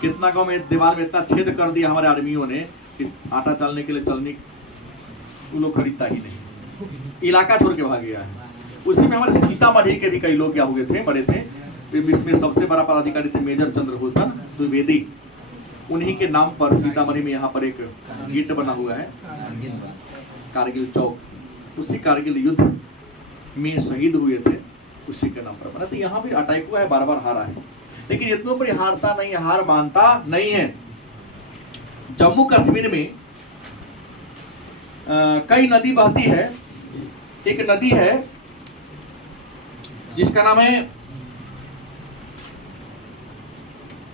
कितना गांव में दीवार में इतना छेद कर दिया हमारे आर्मियों ने कि आटा चालने के लिए चलनी वो लोग खरीदता ही नहीं, इलाका छोड़ के भाग गया है। उसी में हमारे सीतामढ़ी के भी कई लोग क्या हुए थे, बड़े थे। इसमें सबसे बड़ा पदाधिकारी थे मेजर चंद्रभूषण द्विवेदी, उन्हीं के नाम पर सीतामढ़ी में यहाँ पर एक गेट बना हुआ है, कारगिल चौक। उसी कारगिल युद्ध में शहीद हुए थे, उसी के नाम पर बना। तो यहाँ भी अटैक हुआ है, बार बार हारा है, लेकिन इतनों पर हारता नहीं, हार मानता नहीं है। जम्मू कश्मीर में कई नदी बहती है। एक नदी है जिसका नाम है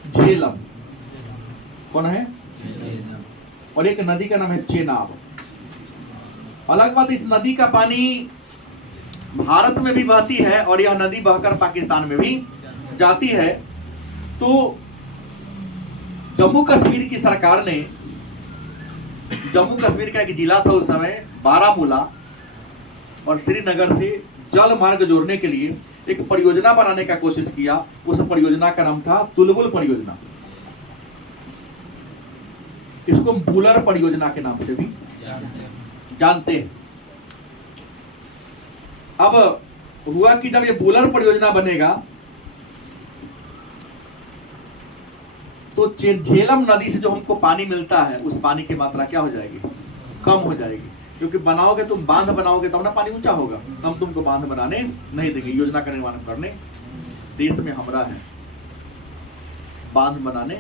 झेलम, कौन है, और एक नदी का नाम है चेनाब। अलग बात, इस नदी का पानी भारत में भी बहती है और यह नदी बहकर पाकिस्तान में भी जाती है। तो जम्मू कश्मीर की सरकार ने, जम्मू कश्मीर का एक जिला था उस समय बारामूला, और श्रीनगर से जल मार्ग जोड़ने के लिए एक परियोजना बनाने का कोशिश किया। उस परियोजना का नाम था तुलबुल परियोजना। इसको बुलर परियोजना के नाम से भी जानते हैं। अब हुआ कि जब ये बुलर परियोजना बनेगा तो झेलम नदी से जो हमको पानी मिलता है, उस पानी की मात्रा क्या हो जाएगी, कम हो जाएगी। क्योंकि बनाओगे तुम, बांध बनाओगे तब ना पानी ऊंचा होगा, हम तुमको बांध बनाने नहीं देंगे। योजना का निर्माण करने देश में हमरा है, बांध बनाने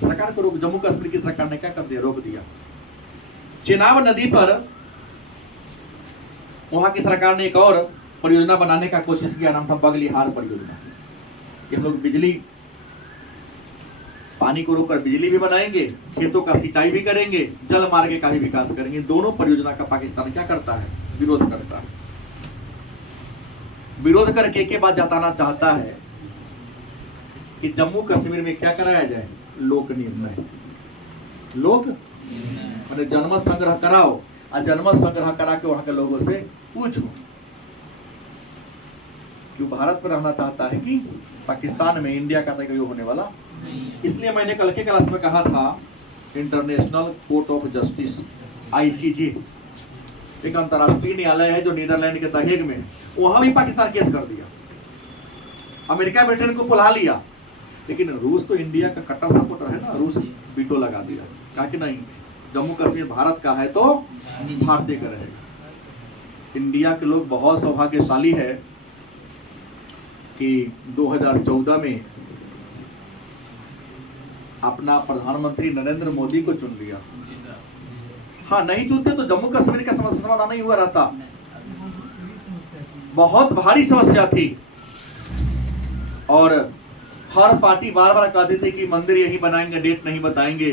सरकार को रोक, जम्मू कश्मीर की सरकार ने क्या कर दिया, रोक दिया। चेनाब नदी पर वहां की सरकार ने एक और परियोजना बनाने का कोशिश किया, नाम था बगलिहार परियोजना। हम लोग बिजली, पानी को रोककर बिजली भी बनाएंगे, खेतों का सिंचाई भी करेंगे, जल मार्ग का भी विकास करेंगे। दोनों परियोजना का पाकिस्तान क्या करता है, विरोध करता है। विरोध करके के बाद जताना चाहता है कि जम्मू कश्मीर में क्या कराया जाए, लोक निर्णय। लोक मैंने जनमत संग्रह कराओ, और जनमत संग्रह करा के वहां के लोगों से पूछो क्यों भारत पर रहना चाहता है कि पाकिस्तान में, इंडिया का तो होने वाला। इसलिए मैंने कल के क्लास में कहा था, international court of justice ICJ एक अंतर्राष्ट्रीय न्यायालय है जो नीदरलैंड के द हेग में, वहां भी पाकिस्तान केस कर दिया। अमेरिका ब्रिटेन को बुला लिया, लेकिन रूस तो इंडिया का कट्टर सपोर्टर है ना, रूस वीटो लगा दिया, कहा कि नहीं, जम्मू कश्मीर भारत का है तो भारतीय का रहेगा। इंडिया के लोग बहुत सौभाग्यशाली है कि 2014 में अपना प्रधानमंत्री नरेंद्र मोदी को चुन लिया। हाँ, नहीं चुनते तो जम्मू कश्मीर का समस्या समाधान नहीं हुआ रहता। बहुत भारी समस्या थी और हर पार्टी बार बार कहते थे कि मंदिर यही बनाएंगे, डेट नहीं बताएंगे।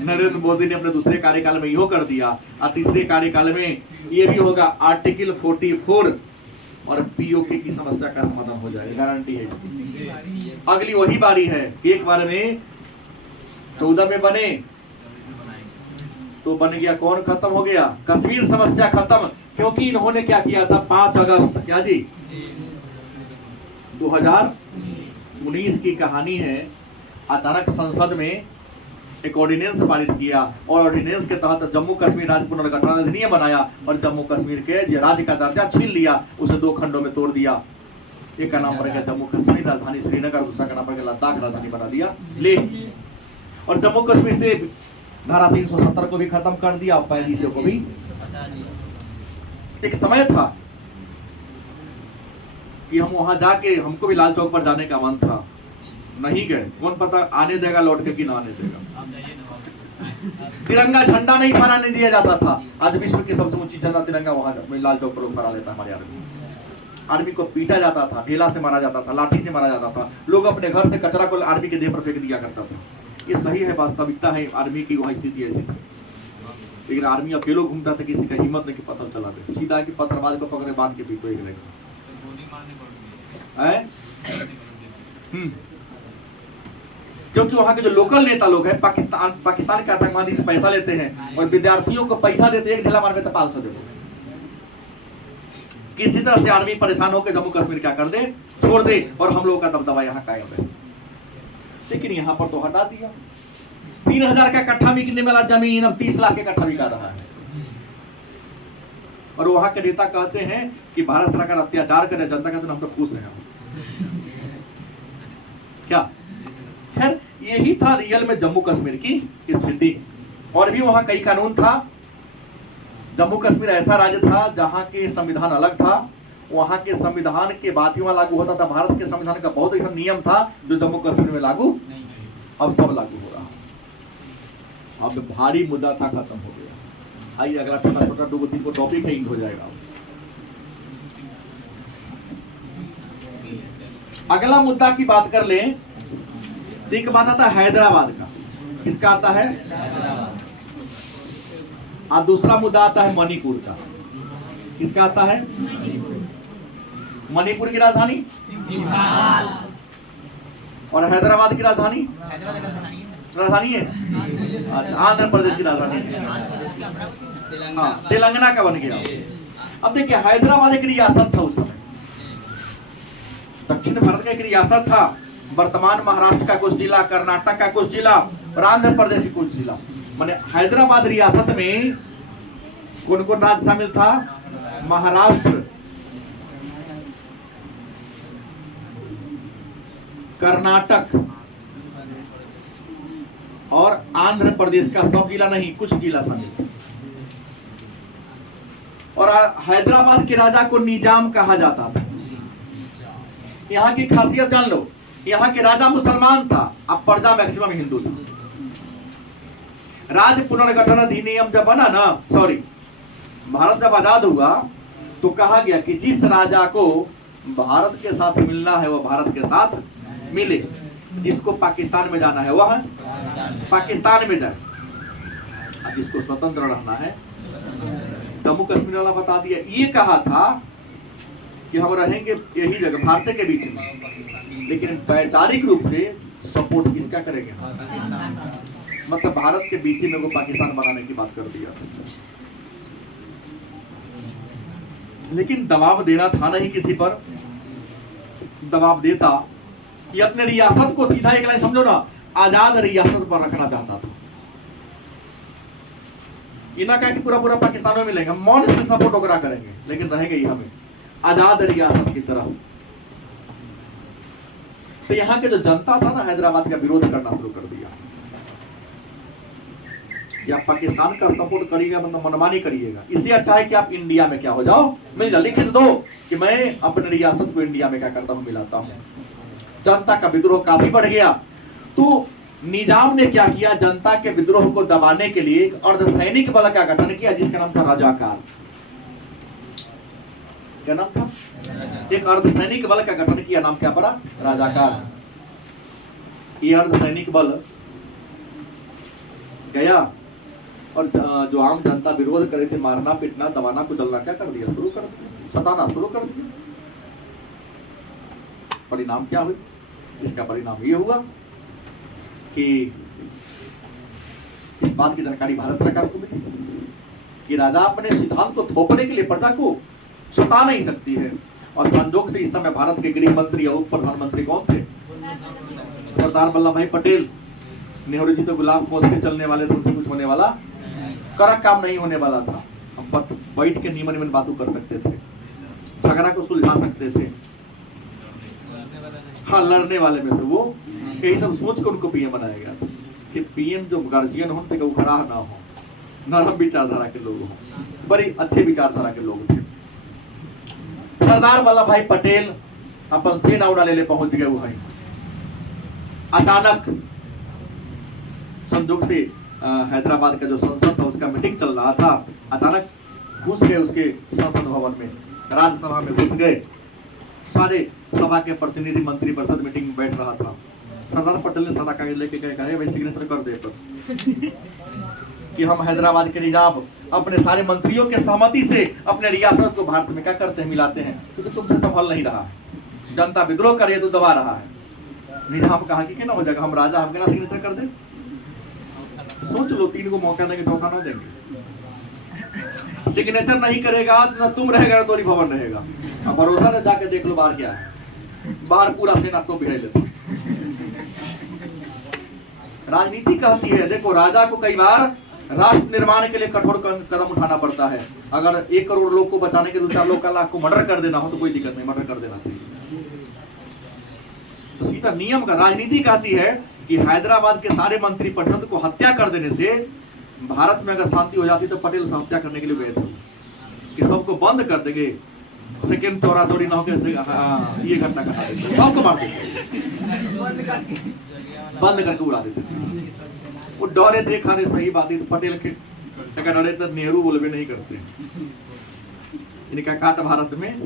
नरेंद्र मोदी ने अपने दूसरे कार्यकाल में यो कर दिया और तीसरे कार्यकाल में ये भी होगा। आर्टिकल 44 और पीओके की समस्या का समाधान हो जाएगा, गारंटी है इसकी। अगली वही बारी है, एक बार में 14 में बने तो बन गया, कौन खत्म हो गया? कश्मीर समस्या खत्म। क्योंकि इन्होंने क्या किया था 5 अगस्त क्या जी 2019 की कहानी है। अचानक संसद में एक ऑर्डिनेंस पारित किया और ऑर्डिनेंस के तहत जम्मू कश्मीर राज्य पुनर्गठन अधिनियम बनाया और जम्मू कश्मीर के राज्य का दर्जा छीन लिया, उसे 2 खंडों में तोड़ दिया। एक का नाम पड़ गया जम्मू कश्मीर राजधानी श्रीनगर, दूसरा का नाम पड़ गया लद्दाख राजधानी बना दिया लेह। और जम्मू कश्मीर से धारा 370 को भी खत्म कर दिया और 35 को भी। एक समय था कि हम वहां जाके, हमको भी लाल चौक पर जाने का मन था, नहीं गए। कौन पता आने देगा लौट के कि ना आने देगा। तिरंगा झंडा नहीं फहराने दिया जाता था। आज विश्व की सबसे ऊंची झंडा तिरंगा वहां लाल चौक पर लोग फहरा लेता है। हमारे आर्मी को पीटा जाता था, ढेला से मारा जाता था, लाठी से मारा जाता था। लोग अपने घर से कचरा को आर्मी के देह पर फेंक दिया करता था। ये सही है, वास्तविकता है। आर्मी की वहां स्थिति ऐसी थी, लेकिन आर्मी अकेले घूमता था, किसी का हिम्मत नहीं कि पत्थर चला दे। सीधा कि पत्थरबाज को पकड़े बांध के पीटो एक लेकर। क्योंकि वहां के जो लोकल नेता लोग हैं पाकिस्तान के आतंकवादी से पैसा लेते हैं और विद्यार्थियों को पैसा देते हैं, एक ढेला मार में तो 500 दे। किसी तरह से आर्मी परेशान होकर जम्मू कश्मीर क्या कर दे, छोड़ दे और हम लोगों का दबदबा यहाँ कायम है। लेकिन यहाँ पर तो हटा दिया। 3000 का कट्ठा बिकने वाला जमीन अब 30 लाख के कट्ठा बिका रहा है। और वहां के नेता कहते हैं कि भारत सरकार अत्याचार करे, जनता कहते हैं हम तो खुश हैं। क्या खैर यही था रियल में जम्मू कश्मीर की स्थिति। और भी वहां कई कानून था। जम्मू कश्मीर ऐसा राज्य था जहां के संविधान अलग था। वहां के संविधान के बात ही वहां लागू होता था। भारत के संविधान का बहुत ऐसा नियम था जो जम्मू कश्मीर में लागू, अब सब लागू हो रहा। अब भारी मुद्दा था, खत्म हो गया। आइए अगला छोटा छोटा 2-3 को टॉपिक है, हो जाएगा। अगला मुद्दा की बात कर लें तो एक बात आता है हैदराबाद का। किसका आता है? और दूसरा मुद्दा आता है मणिपुर का। किसका आता है? मणिपुर की राजधानी और हैदराबाद की राजधानी राजधानी है। अच्छा, आंध्र प्रदेश की राजधानी है। हाँ, तेलंगाना का बन गया। अब देखिए हैदराबाद एक रियासत था उस समय, दक्षिण भारत का एक रियासत था। वर्तमान महाराष्ट्र का कुछ जिला, कर्नाटक का कुछ जिला और आंध्र प्रदेश के कुछ जिला। माने हैदराबाद रियासत में कौन कौन राज्य शामिल था? महाराष्ट्र, कर्नाटक और आंध्र प्रदेश का सब जिला नहीं, कुछ जिला शामिल थे। और हैदराबाद के राजा को निजाम कहा जाता था। यहाँ की खासियत जान लो, यहाँ के राजा मुसलमान था, अब प्रजा मैक्सिमम हिंदू था। राज्य पुनर्गठन अधिनियम जब बना ना, सॉरी, भारत जब आजाद हुआ तो कहा गया कि जिस राजा को भारत के साथ मिलना है वो भारत के साथ मिले, जिसको पाकिस्तान में जाना है वह पाकिस्तान में जाए, अब जिसको स्वतंत्र रहना है। जम्मू कश्मीर वाला बता दिया, ये कहा था कि हम रहेंगे यही जगह भारत के बीच में, लेकिन वैचारिक रूप से सपोर्ट किसका करेंगे? मतलब भारत के बीच में वो पाकिस्तान बनाने की बात कर दिया। लेकिन दबाव देना था नहीं किसी पर। दबाव देता ये अपने रियासत को सीधा एक लाइन समझो ना, आजाद रियासत पर रखना चाहता था। इना कहा कि पूरा पूरा पाकिस्तान में मिलेगा, मौन से सपोर्ट वगैरह करेंगे, लेकिन रहेंगे ही हमें आजाद रियासत की तरह। तो यहाँ के जो जनता था ना, हैदराबाद का विरोध करना शुरू कर दिया। या पाकिस्तान का सपोर्ट करिएगा, मतलब मनमानी करिएगा। इससे अच्छा है कि आप इंडिया में क्या हो जाओ, मिल जाओ, लिख दो कि मैं अपने रियासत को इंडिया में क्या करता हूँ, मिलाता हूँ। जनता का विद्रोह काफी बढ़ गया, तो निजाम ने क्या किया, जनता के विद्रोह को दबाने के लिए एक अर्धसैनिक बल का गठन किया जिसका नाम था रजाकार। क्या नाम था? एक अर्धसैनिक बल का गठन किया, नाम क्या पड़ा? रजाकार। ये अर्धसैनिक बल गया और जो आम जनता विरोध करे थे, मारना पीटना दबाना कुचलना, क्या कर दिया, शुरू कर दिया, सताना शुरू कर दिया। परिणाम क्या हुआ? इसका परिणाम ये हुआ कि इस बात की जानकारी भारत सरकार को मिली कि राजा अपने सिद्धांत को थोपने के लिए प्रजा को सता नहीं सकती है। और संजोग से इस समय भारत के गृह मंत्री और उप प्रधानमंत्री कौन थे? सरदार वल्लभ भाई पटेल। नेहरू जी तो गुलाब खोस के चलने वाले थे, उनसे कुछ होने वाला कड़क काम नहीं होने वाला था। हम बैठ के नीमन नीमन बातों कर सकते थे, झगड़ा को सुलझा सकते थे। हाँ, लड़ने वाले में से वो, यही सब सोच के उनको पीएम बनाया गया था कि पीएम जो गार्जियन हो तो उखड़ा ना हो, नरम विचारधारा के लोग हो, बड़ी अच्छे विचारधारा के लोग थे। सरदार वल्लभ भाई पटेल अपन सेना उड़ा ले पहुंच गए वहीं। अचानक संजोग से हैदराबाद का जो संसद था उसका मीटिंग चल रहा था, अचानक घुस गए उसके संसद भवन में, राज्यसभा में घुस गए। सारे सभा के प्रतिनिधि मंत्री परिषद मीटिंग में बैठ रहा था। सरदार पटेल ने सादा कागज लेके कहे भाई सिग्नेचर कर दे पर कि हम हैदराबाद के निजाम अपने सारे मंत्रियों के सहमति से अपने रियासत को भारत में क्या करते हैं, मिलाते हैं, क्योंकि तुमसे संभल नहीं रहा है, जनता विद्रोह करे तो दबा रहा है। निजाम कहा कि क्या ना हो जाएगा, हम राजा, हम क्या सिग्नेचर कर दें। सोच लो, 3 को मौका देंगे, चौथा ना देंगे। सिग्नेचर नहीं करेगा ना तुम रहेगा ना तोरी भवन रहेगा। अब भरोसा ने जाके देख लो बाहर क्या है, बाहर पूरा सेना तो भिड़ लेता। राजनीति कहती है, देखो राजा को कई बार राष्ट्र निर्माण के लिए कठोर कदम उठाना पड़ता है। अगर 1 करोड़ लोग को बचाने के 2-4 लोग का लाख को मर्डर कर देना हो तो कोई दिक्कत नहीं, मर्डर कर देना चाहिए। तो सीधा नियम का राजनीति कहती है कि हैदराबाद के सारे मंत्री परिषद को हत्या कर देने से भारत में अगर शांति हो जाती तो पटेल से हत्या करने के लिए गए थे कि सबको बंद कर देंगे, सेकेंड चौरा चौरी ना हो, ये घटना कटा देते, सबको मार देते, बंद करके उड़ा देते। वो डरे देखा रे, सही बात है। तो पटेल के डरे तो नेहरू बोलबे नहीं करते, इनका काट भारत में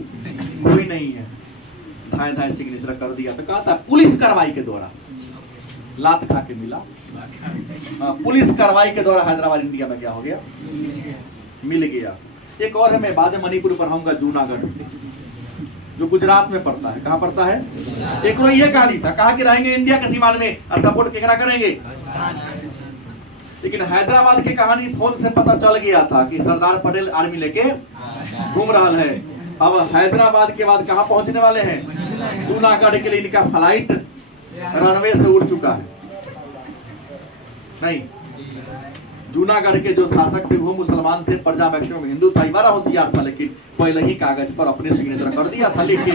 कोई नहीं है। धाए धाए सिग्नेचर कर दिया तो कहा था पुलिस कार्रवाई के द्वारा, लात खा के मिला। पुलिस कार्रवाई के द्वारा हैदराबाद इंडिया में क्या हो गया, मिल गया। एक और है, मैं बाद में मणिपुर पर आऊंगा, जूनागढ़ जो गुजरात में पड़ता है। कहाँ पड़ता है? एक तो ये कहानी था, कहा कि रहेंगे इंडिया के सीमान में और सपोर्ट केकरा करेंगे। लेकिन हैदराबाद की कहानी फोन से पता चल गया था कि सरदार पटेल आर्मी लेके घूम रहा है। अब हैदराबाद के बाद कहाँ पहुंचने वाले हैं? जूनागढ़ के लिए इनका फ्लाइट रनवे से उड़ चुका है। नहीं, जूनागढ़ के जो शासक थे वो मुसलमान थे, प्रजा मैक्सिमम हिंदू था, बड़ा होशियार था, लेकिन पहले ही कागज पर अपने सिग्नेचर कर दिया था, लिख के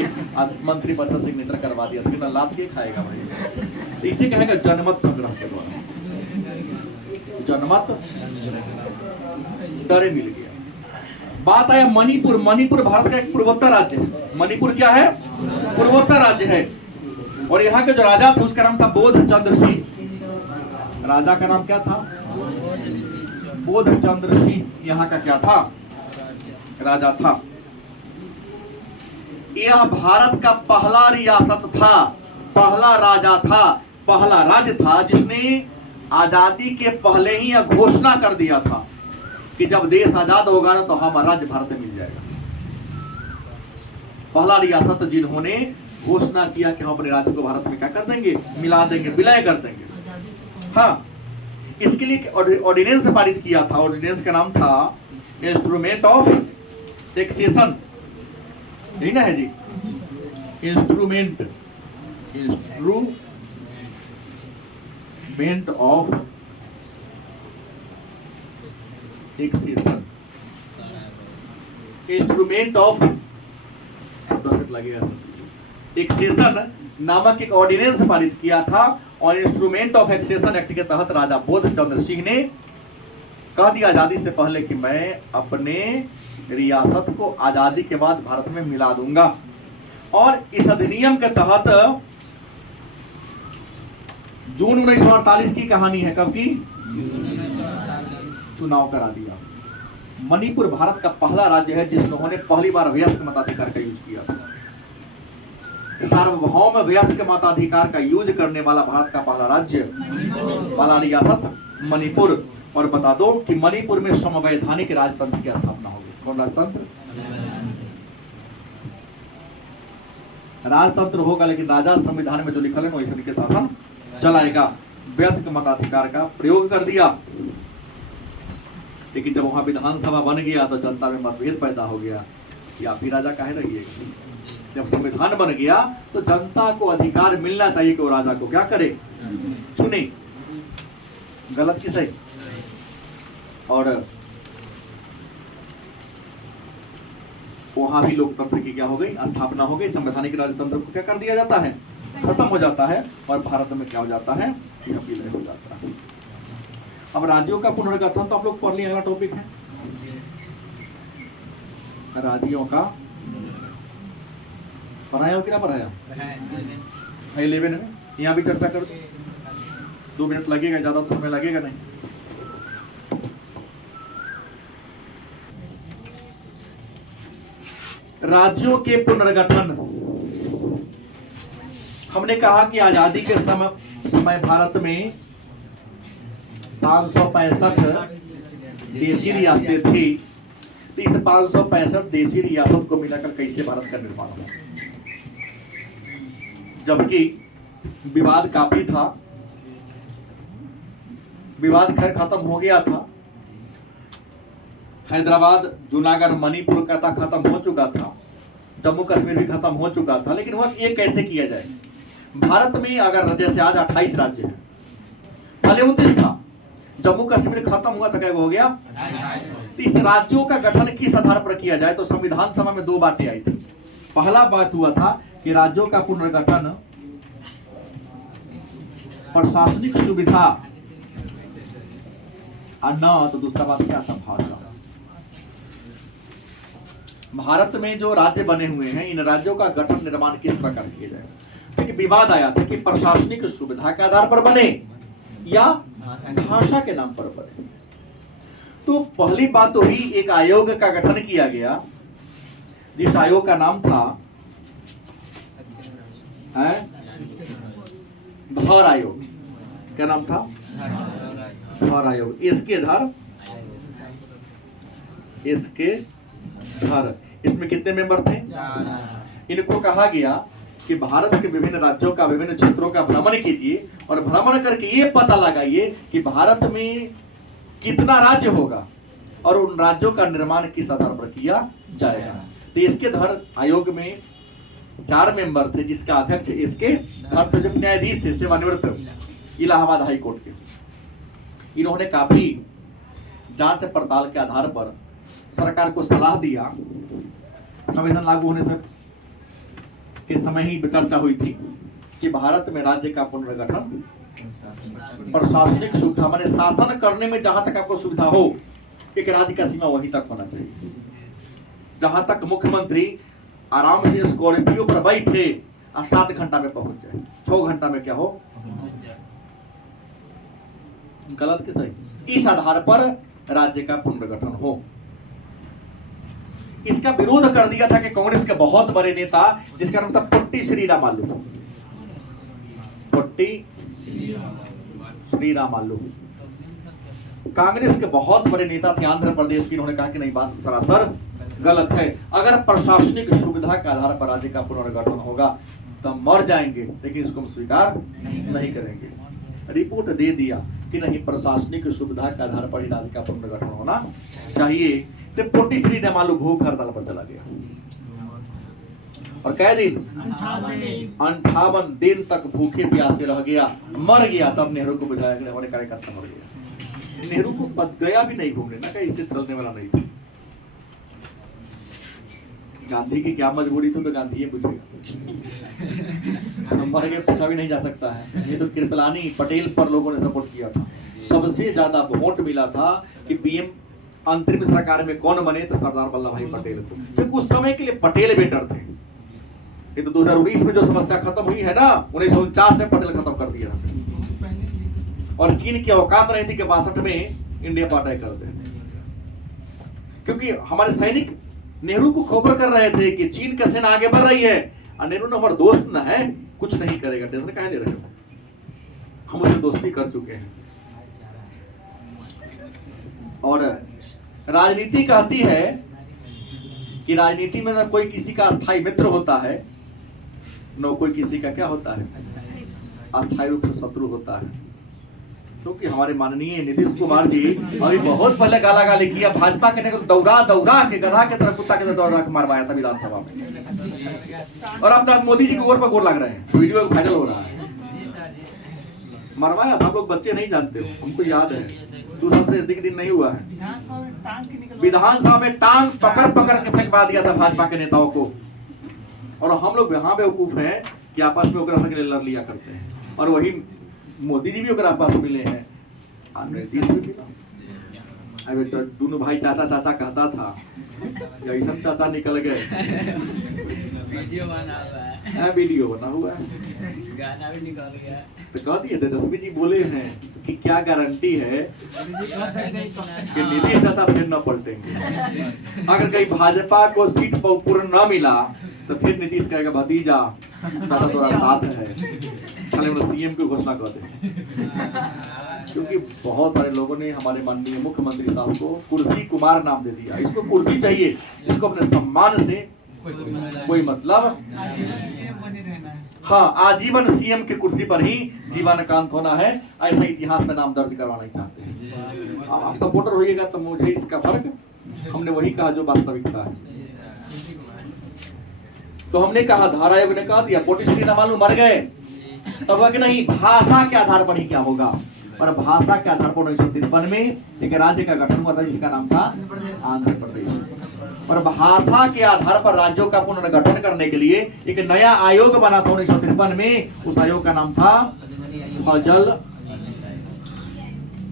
मंत्री परिषद सिग्नेचर करवा दिया था। लात के खाएगा भाई। तो इसे कहेगा जनमत संग्रह के द्वारा, जनमत डरे मिल गया। बात आया मणिपुर। मणिपुर भारत का एक पूर्वोत्तर राज्य है। मणिपुर क्या है? पूर्वोत्तर राज्य है। और यहाँ के जो राजा थे उसका नाम था बोधचंद्र सिंह। राजा का नाम क्या था? बोधचंद्र सिंह यहाँ का क्या था? राजा था। यह भारत का पहला रियासत था, पहला राजा था, पहला राज्य था जिसने आजादी के पहले ही यह घोषणा कर दिया था कि जब देश आजाद होगा ना तो हमारा राज्य भारत में मिल जाएगा। पहला रियासत जिन्होंने घोषणा किया कि हम अपने राज्य को भारत में क्या कर देंगे, मिला देंगे, विलय कर देंगे। हाँ, इसके लिए ऑर्डिनेंस पारित किया था। ऑर्डिनेंस का नाम था इंस्ट्रूमेंट ऑफ टैक्सेशन, यही ना है जी? Instrument of taxation, instrument of taxation नामक एक ऑर्डिनेंस पारित किया था। और इंस्ट्रूमेंट ऑफ टैक्सेशन एक्ट के तहत राजा बोधचंद्र सिंह ने कह दिया आजादी से पहले कि मैं अपने रियासत को आजादी के बाद भारत में मिला दूंगा। और इस अधिनियम के तहत जून 1948 की कहानी है, कब की? चुनाव करा दिया। मणिपुर भारत का पहला राज्य है जिस लोगों ने पहली बार वयस्क मताधिकार का यूज किया था। सार्वभौम वयस्क मताधिकार का यूज करने वाला भारत का पहला राज्य, पहला रियासत मणिपुर। और बता दो कि मणिपुर में संवैधानिक राजतंत्र की स्थापना होगी। कौन राजतंत्र? राजतंत्र होगा, लेकिन राजा संविधान में जो लिखा है वही तरीके शासन चलाएगा। वयस्क मताधिकार का प्रयोग कर दिया, लेकिन जब वहां विधानसभा बन गया तो जनता में मतभेद पैदा हो गया कि आप ही राजा काहे रहिएगा। जब संविधान बन गया तो जनता को अधिकार मिलना चाहिए कि वो राजा को क्या करे, चुने। गलत की सही? और वहां भी लोकतंत्र की क्या हो गई, स्थापना हो गई। संवैधानिक राजतंत्र को क्या कर दिया जाता है, खत्म हो जाता है। और भारत में क्या हो जाता है, यह विलय हो जाता है। अब राज्यों का पुनर्गठन तो आप लोग पढ़ लिए, अगला टॉपिक है राज्यों का। पढ़ाया हो कि ना पढ़ाया? 11 में यहाँ भी चर्चा कर दो। 2 मिनट लगेगा, ज्यादा समय लगेगा नहीं। राज्यों के पुनर्गठन। हमने कहा कि आजादी के समय भारत में 565 देशी रियासतें थी। तो इस 565 देशी रियासत को मिलाकर कैसे भारत का निर्माण हुआ? जबकि विवाद काफी था, विवाद खैर खत्म हो गया था। हैदराबाद, जूनागढ़, मणिपुर का था खत्म हो चुका था, जम्मू कश्मीर भी खत्म हो चुका था। लेकिन वह ये कैसे किया जाए? भारत में अगर जैसे आज 28 राज्य है, पहले 29 था। जम्मू कश्मीर खत्म हुआ तो क्या हो गया? तो इस राज्यों का गठन किस आधार पर किया जाए? तो संविधान सभा में 2 बातें आई थी। पहला बात हुआ था कि राज्यों का पुनर्गठन प्रशासनिक सुविधा, और न तो दूसरा बात क्या था, भाषा। भारत में जो राज्य बने हुए हैं, इन राज्यों का गठन निर्माण किस प्रकार किया जाए? क्योंकि विवाद आया था कि प्रशासनिक सुविधा के आधार पर बने या भाषा के नाम पर बने। तो पहली बात तो ही एक आयोग का गठन किया गया, जिस आयोग का नाम था धर आयोग। क्या नाम था? धर आयोग। इसके धर। इसमें कितने मेंबर थे? इनको कहा गया कि भारत के विभिन्न राज्यों का, विभिन्न क्षेत्रों का भ्रमण कीजिए और भ्रमण करके ये पता लगाइए कि भारत में कितना राज्य होगा और उन राज्यों का निर्माण किस आधार पर किया जाएगा। तो इसके धर आयोग में 4 मेंबर थे, जिसका अध्यक्ष इसके धर थे, जो न्यायाधीश थे, सेवानिवृत्त इलाहाबाद हाई कोर्ट के। इन्होंने काफी जांच पड़ताल के आधार पर सरकार को सलाह दिया। संविधान लागू होने से के समय ही चर्चा हुई थी कि भारत में राज्य का पुनर्गठन प्रशासनिक सुविधा, माने शासन करने में जहां तक आपको सुविधा हो, एक राज्य का सीमा वहीं तक होना चाहिए। जहां तक मुख्यमंत्री आराम से स्कॉर्पियो पर बैठे और 7 घंटा में पहुंच जाए, 6 घंटा में क्या हो, गलत कि सही? इस आधार पर राज्य का पुनर्गठन हो। इसका विरोध कर दिया था कि कांग्रेस के बहुत बड़े नेता, जिसका नाम था पोट्टी श्रीरामालू। पोट्टी श्रीरामालू कांग्रेस के बहुत बड़े नेता थे आंध्र प्रदेश की। इन्होंने कहा कि नहीं, बात सरासर गलत है। अगर प्रशासनिक सुविधा के आधार पर राज्य का पुनर्गठन होगा तो मर जाएंगे, लेकिन इसको हम स्वीकार नहीं करेंगे। रिपोर्ट दे दिया कि नहीं, प्रशासनिक सुविधा के आधार पर ही राज्य का पुनर्गठन होना चाहिए। तो पोट्टी श्रीरामालू भूख हड़ताल पर चला गया और कै दिन 58 दिन तक भूखे प्यासे रह गया, मर गया। तब नेहरू को बुझाया कि हमारे कार्यकर्ता मर गया। नेहरू को गया भी नहीं घूमने ना, कहीं इससे चलने वाला नहीं था। गांधी की क्या मजबूरी थी तो गांधी ये पूछेगा, मर गए पूछा भी नहीं जा सकता है। ये तो कृपलानी पटेल पर लोगों ने सपोर्ट किया था। सबसे ज्यादा वोट मिला था कि पीएम अंतरिम सरकार में कौन बने, तो सरदार वल्लभ भाई पटेल को, क्योंकि उस समय के लिए पटेल बेटर थे। ये तो 2019 में जो समस्या खत्म हुई है ना, 1949 से पटेल खत्म कर दिया। और चीन की औकात नहीं थी कि 62 में इंडिया पर अटैक कर दे, क्योंकि हमारे सैनिक नेहरू को खबर कर रहे थे कि चीन का सेना आगे बढ़ रही है, और नेहरू ने हमारा दोस्त ना है, कुछ नहीं करेगा, टेंशन काहे ले रहे हो, हम उससे दोस्ती कर चुके हैं। और राजनीति कहती है कि राजनीति में न कोई किसी का अस्थायी मित्र होता है, न कोई किसी का क्या होता है, अस्थायी रूप से शत्रु होता है। क्योंकि हमारे माननीय नीतीश कुमार जी अभी बहुत पहले गाला गाली किया, भाजपा के नेता दौड़ा दौड़ा के गधा के तरह, कुत्ता के तरह दौड़ा के मारवाया था विधानसभा में। और अपना मोदी जी के गोर पर गोर लग रहे हैं, वीडियो वायरल हो रहा है। मरवाया था, आप लोग बच्चे नहीं जानते हो, हमको याद है, 2 साल से अधिक दिन नहीं हुआ है। विधानसभा में टांग पकड़ पकड़ के फेंकवा दिया था भाजपा के नेताओं को। और हम लोग यहाँ बेवकूफ हैं कि आपस में ओकरा से लड़ लिया करते हैं, और वही मोदी जी भी ओकरा पास मिले हैं, नीतीश भी मिला। अबे तो दोनों भाई चाचा चाचा कहता था, ऐसा चाचा निकल गए। वीडियो बना हुआ है, गाना भी निकाल गया। तो कह दिए तेजस्वी जी बोले हैं कि क्या गारंटी है कि नीतीश चाचा फिर न पलटेंगे। अगर कहीं भाजपा को सीट पर पूर्ण न मिला तो फिर नीतीश कहेगा भतीजा चाचा तोरा साथ है, खाली हम सीएम की घोषणा कर दे। क्योंकि बहुत सारे लोगों ने हमारे माननीय मुख्यमंत्री साहब को कुर्सी कुमार नाम दे दिया। इसको कुर्सी चाहिए, इसको अपने सम्मान से कोई मतलब, हाँ, आजीवन सीएम के कुर्सी पर ही जीवनकांत होना है, ऐसा इतिहास में नाम दर्ज करवाना चाहते हैं। आप सपोर्टर होइएगा तो मुझे इसका फर्क, हमने वही कहा जो वास्तविकता है। तो हमने कहा, धारा आयोग ने कहा दिया पोटी श्री रामालू मर गए, तब वह कि नहीं, भाषा के आधार पर ही क्या होगा। और भाषा के आधार पर 1953 में एक राज्य का गठन हुआ था जिसका नाम था आंध्र प्रदेश। और भाषा के आधार पर राज्यों का पुनर्गठन करने के लिए एक नया आयोग बना था 1953 में। उस आयोग का नाम था फजल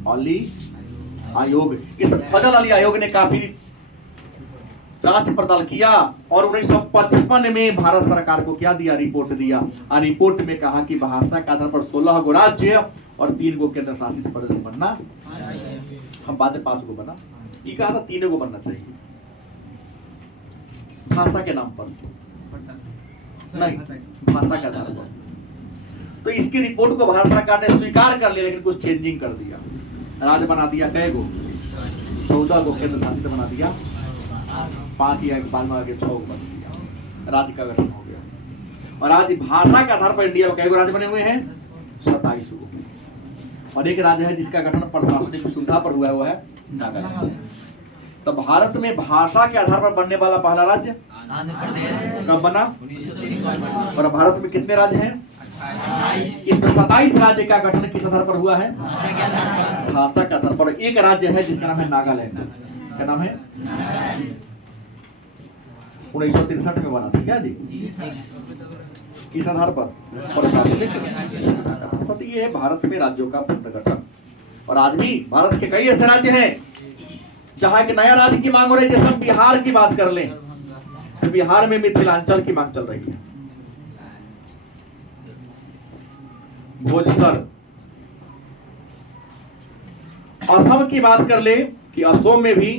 अली आयोग। इस फजल अली आयोग ने काफी जांच पड़ताल किया और 1955 में भारत सरकार को क्या दिया, रिपोर्ट दिया। और रिपोर्ट में कहा कि भाषा के आधार पर 16 गो राज्य और 3 गो केंद्र शासित प्रदेश बनना, हम बाद में 5 गो बना, ये कहा था 3 गो बनना चाहिए भाषा के नाम पर, नहीं भाषा के आधार पर। तो इसकी रिपोर्ट को भारत सरकार ने स्वीकार कर लिया, लेकिन कुछ चेंजिंग कर दिया। राज्य बना दिया कै गो, 14 गो केंद्र शासित बना दिया, 5 या 6 गो बन दिया, राज्य का गठन हो गया। और आज भाषा के आधार पर इंडिया में कै गो राज्य बने हुए हैं, 27 गो। और एक राज्य है जिसका गठन प्रशासनिक सुविधा पर हुआ है, वो है नागालैंड। तो भारत में भाषा के आधार पर बनने वाला पहला राज्य आंध्र प्रदेश कब बना? 1953। और भारत में कितने राज्य हैं? इसमें 27 राज्य का गठन किस आधार पर हुआ है? भाषा के आधार पर। एक राज्य है जिसका नाम है नागालैंड। क्या नाम है? 1963 में बना था क्या जी? किस आधार पर? प्रशासनिक। ये है भारत में राज्यों का पुनर्गठन। और आज भी भारत के कई ऐसे राज्य हैं जहां एक नया राज्य की मांग हो रही है। जैसे हम बिहार की बात कर लें तो बिहार में मिथिलांचल की मांग चल रही है। भोजसर। असम की बात कर ले कि असम में भी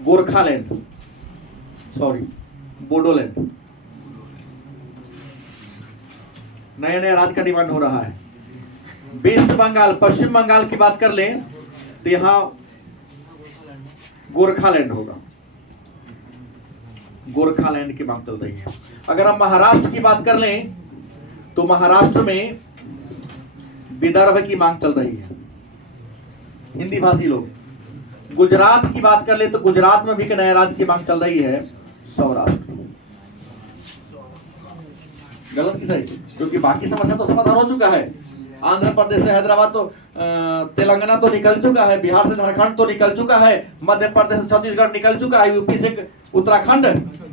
गोरखालैंड, सॉरी बोडोलैंड, नया नया राज्य का डिमांड हो रहा है। वेस्ट बंगाल, पश्चिम बंगाल की बात कर लें तो यहां गोरखालैंड होगा, गोरखालैंड की मांग चल रही है। अगर हम महाराष्ट्र की बात कर लें तो महाराष्ट्र में विदर्भ की मांग चल रही है, हिंदी भाषी लोग। गुजरात की बात कर ले तो गुजरात में भी एक नया राज्य की मांग चल रही है, सौराष्ट्र। गलत की सही? क्योंकि बाकी समस्या तो समाधान हो चुका है। आंध्र प्रदेश से हैदराबाद तो तेलंगाना तो निकल चुका है, बिहार से झारखंड तो निकल चुका है, मध्य प्रदेश से छत्तीसगढ़ निकल चुका है, यूपी से उत्तराखंड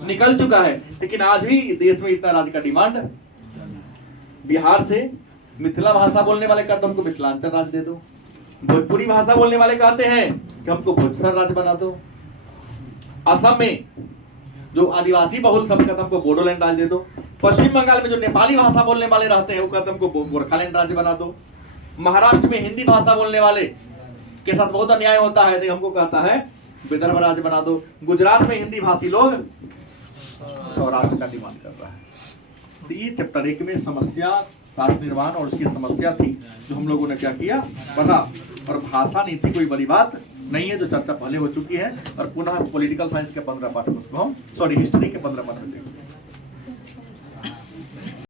निकल चुका है। लेकिन आज भी देश में इतना राज्य का डिमांड। बिहार से मिथिला भाषा बोलने वाले का तो हमको मिथिलांचल राज्य दे दो, भोजपुरी भाषा बोलने वाले कहते हैं कि हमको भोजसर राज्य बना दो। असम में जो आदिवासी बहुल सब कहते हमको बोडोलैंड राज्य दे दो। पश्चिम बंगाल में जो नेपाली भाषा बोलने वाले रहते हैं वो कहते हमको गोरखालैंड राज्य बना दो। महाराष्ट्र में हिंदी भाषा बोलने वाले के साथ बहुत अन्याय होता है, तो हमको कहता है विदर्भ राज्य बना दो। गुजरात में हिंदी भाषी लोग सौराष्ट्र का डिमांड कर रहा है। तो ये चैप्टर 1 में समस्या राष्ट्र निर्माण और उसकी समस्या थी, जो हम लोगों ने क्या किया पढ़ा। और भाषा नीति कोई बड़ी बात नहीं है, जो चर्चा पहले हो चुकी है। और पुनः पॉलिटिकल साइंस के 15 पाठ उसको हम हिस्ट्री के 15 पाठ में देखेंगे।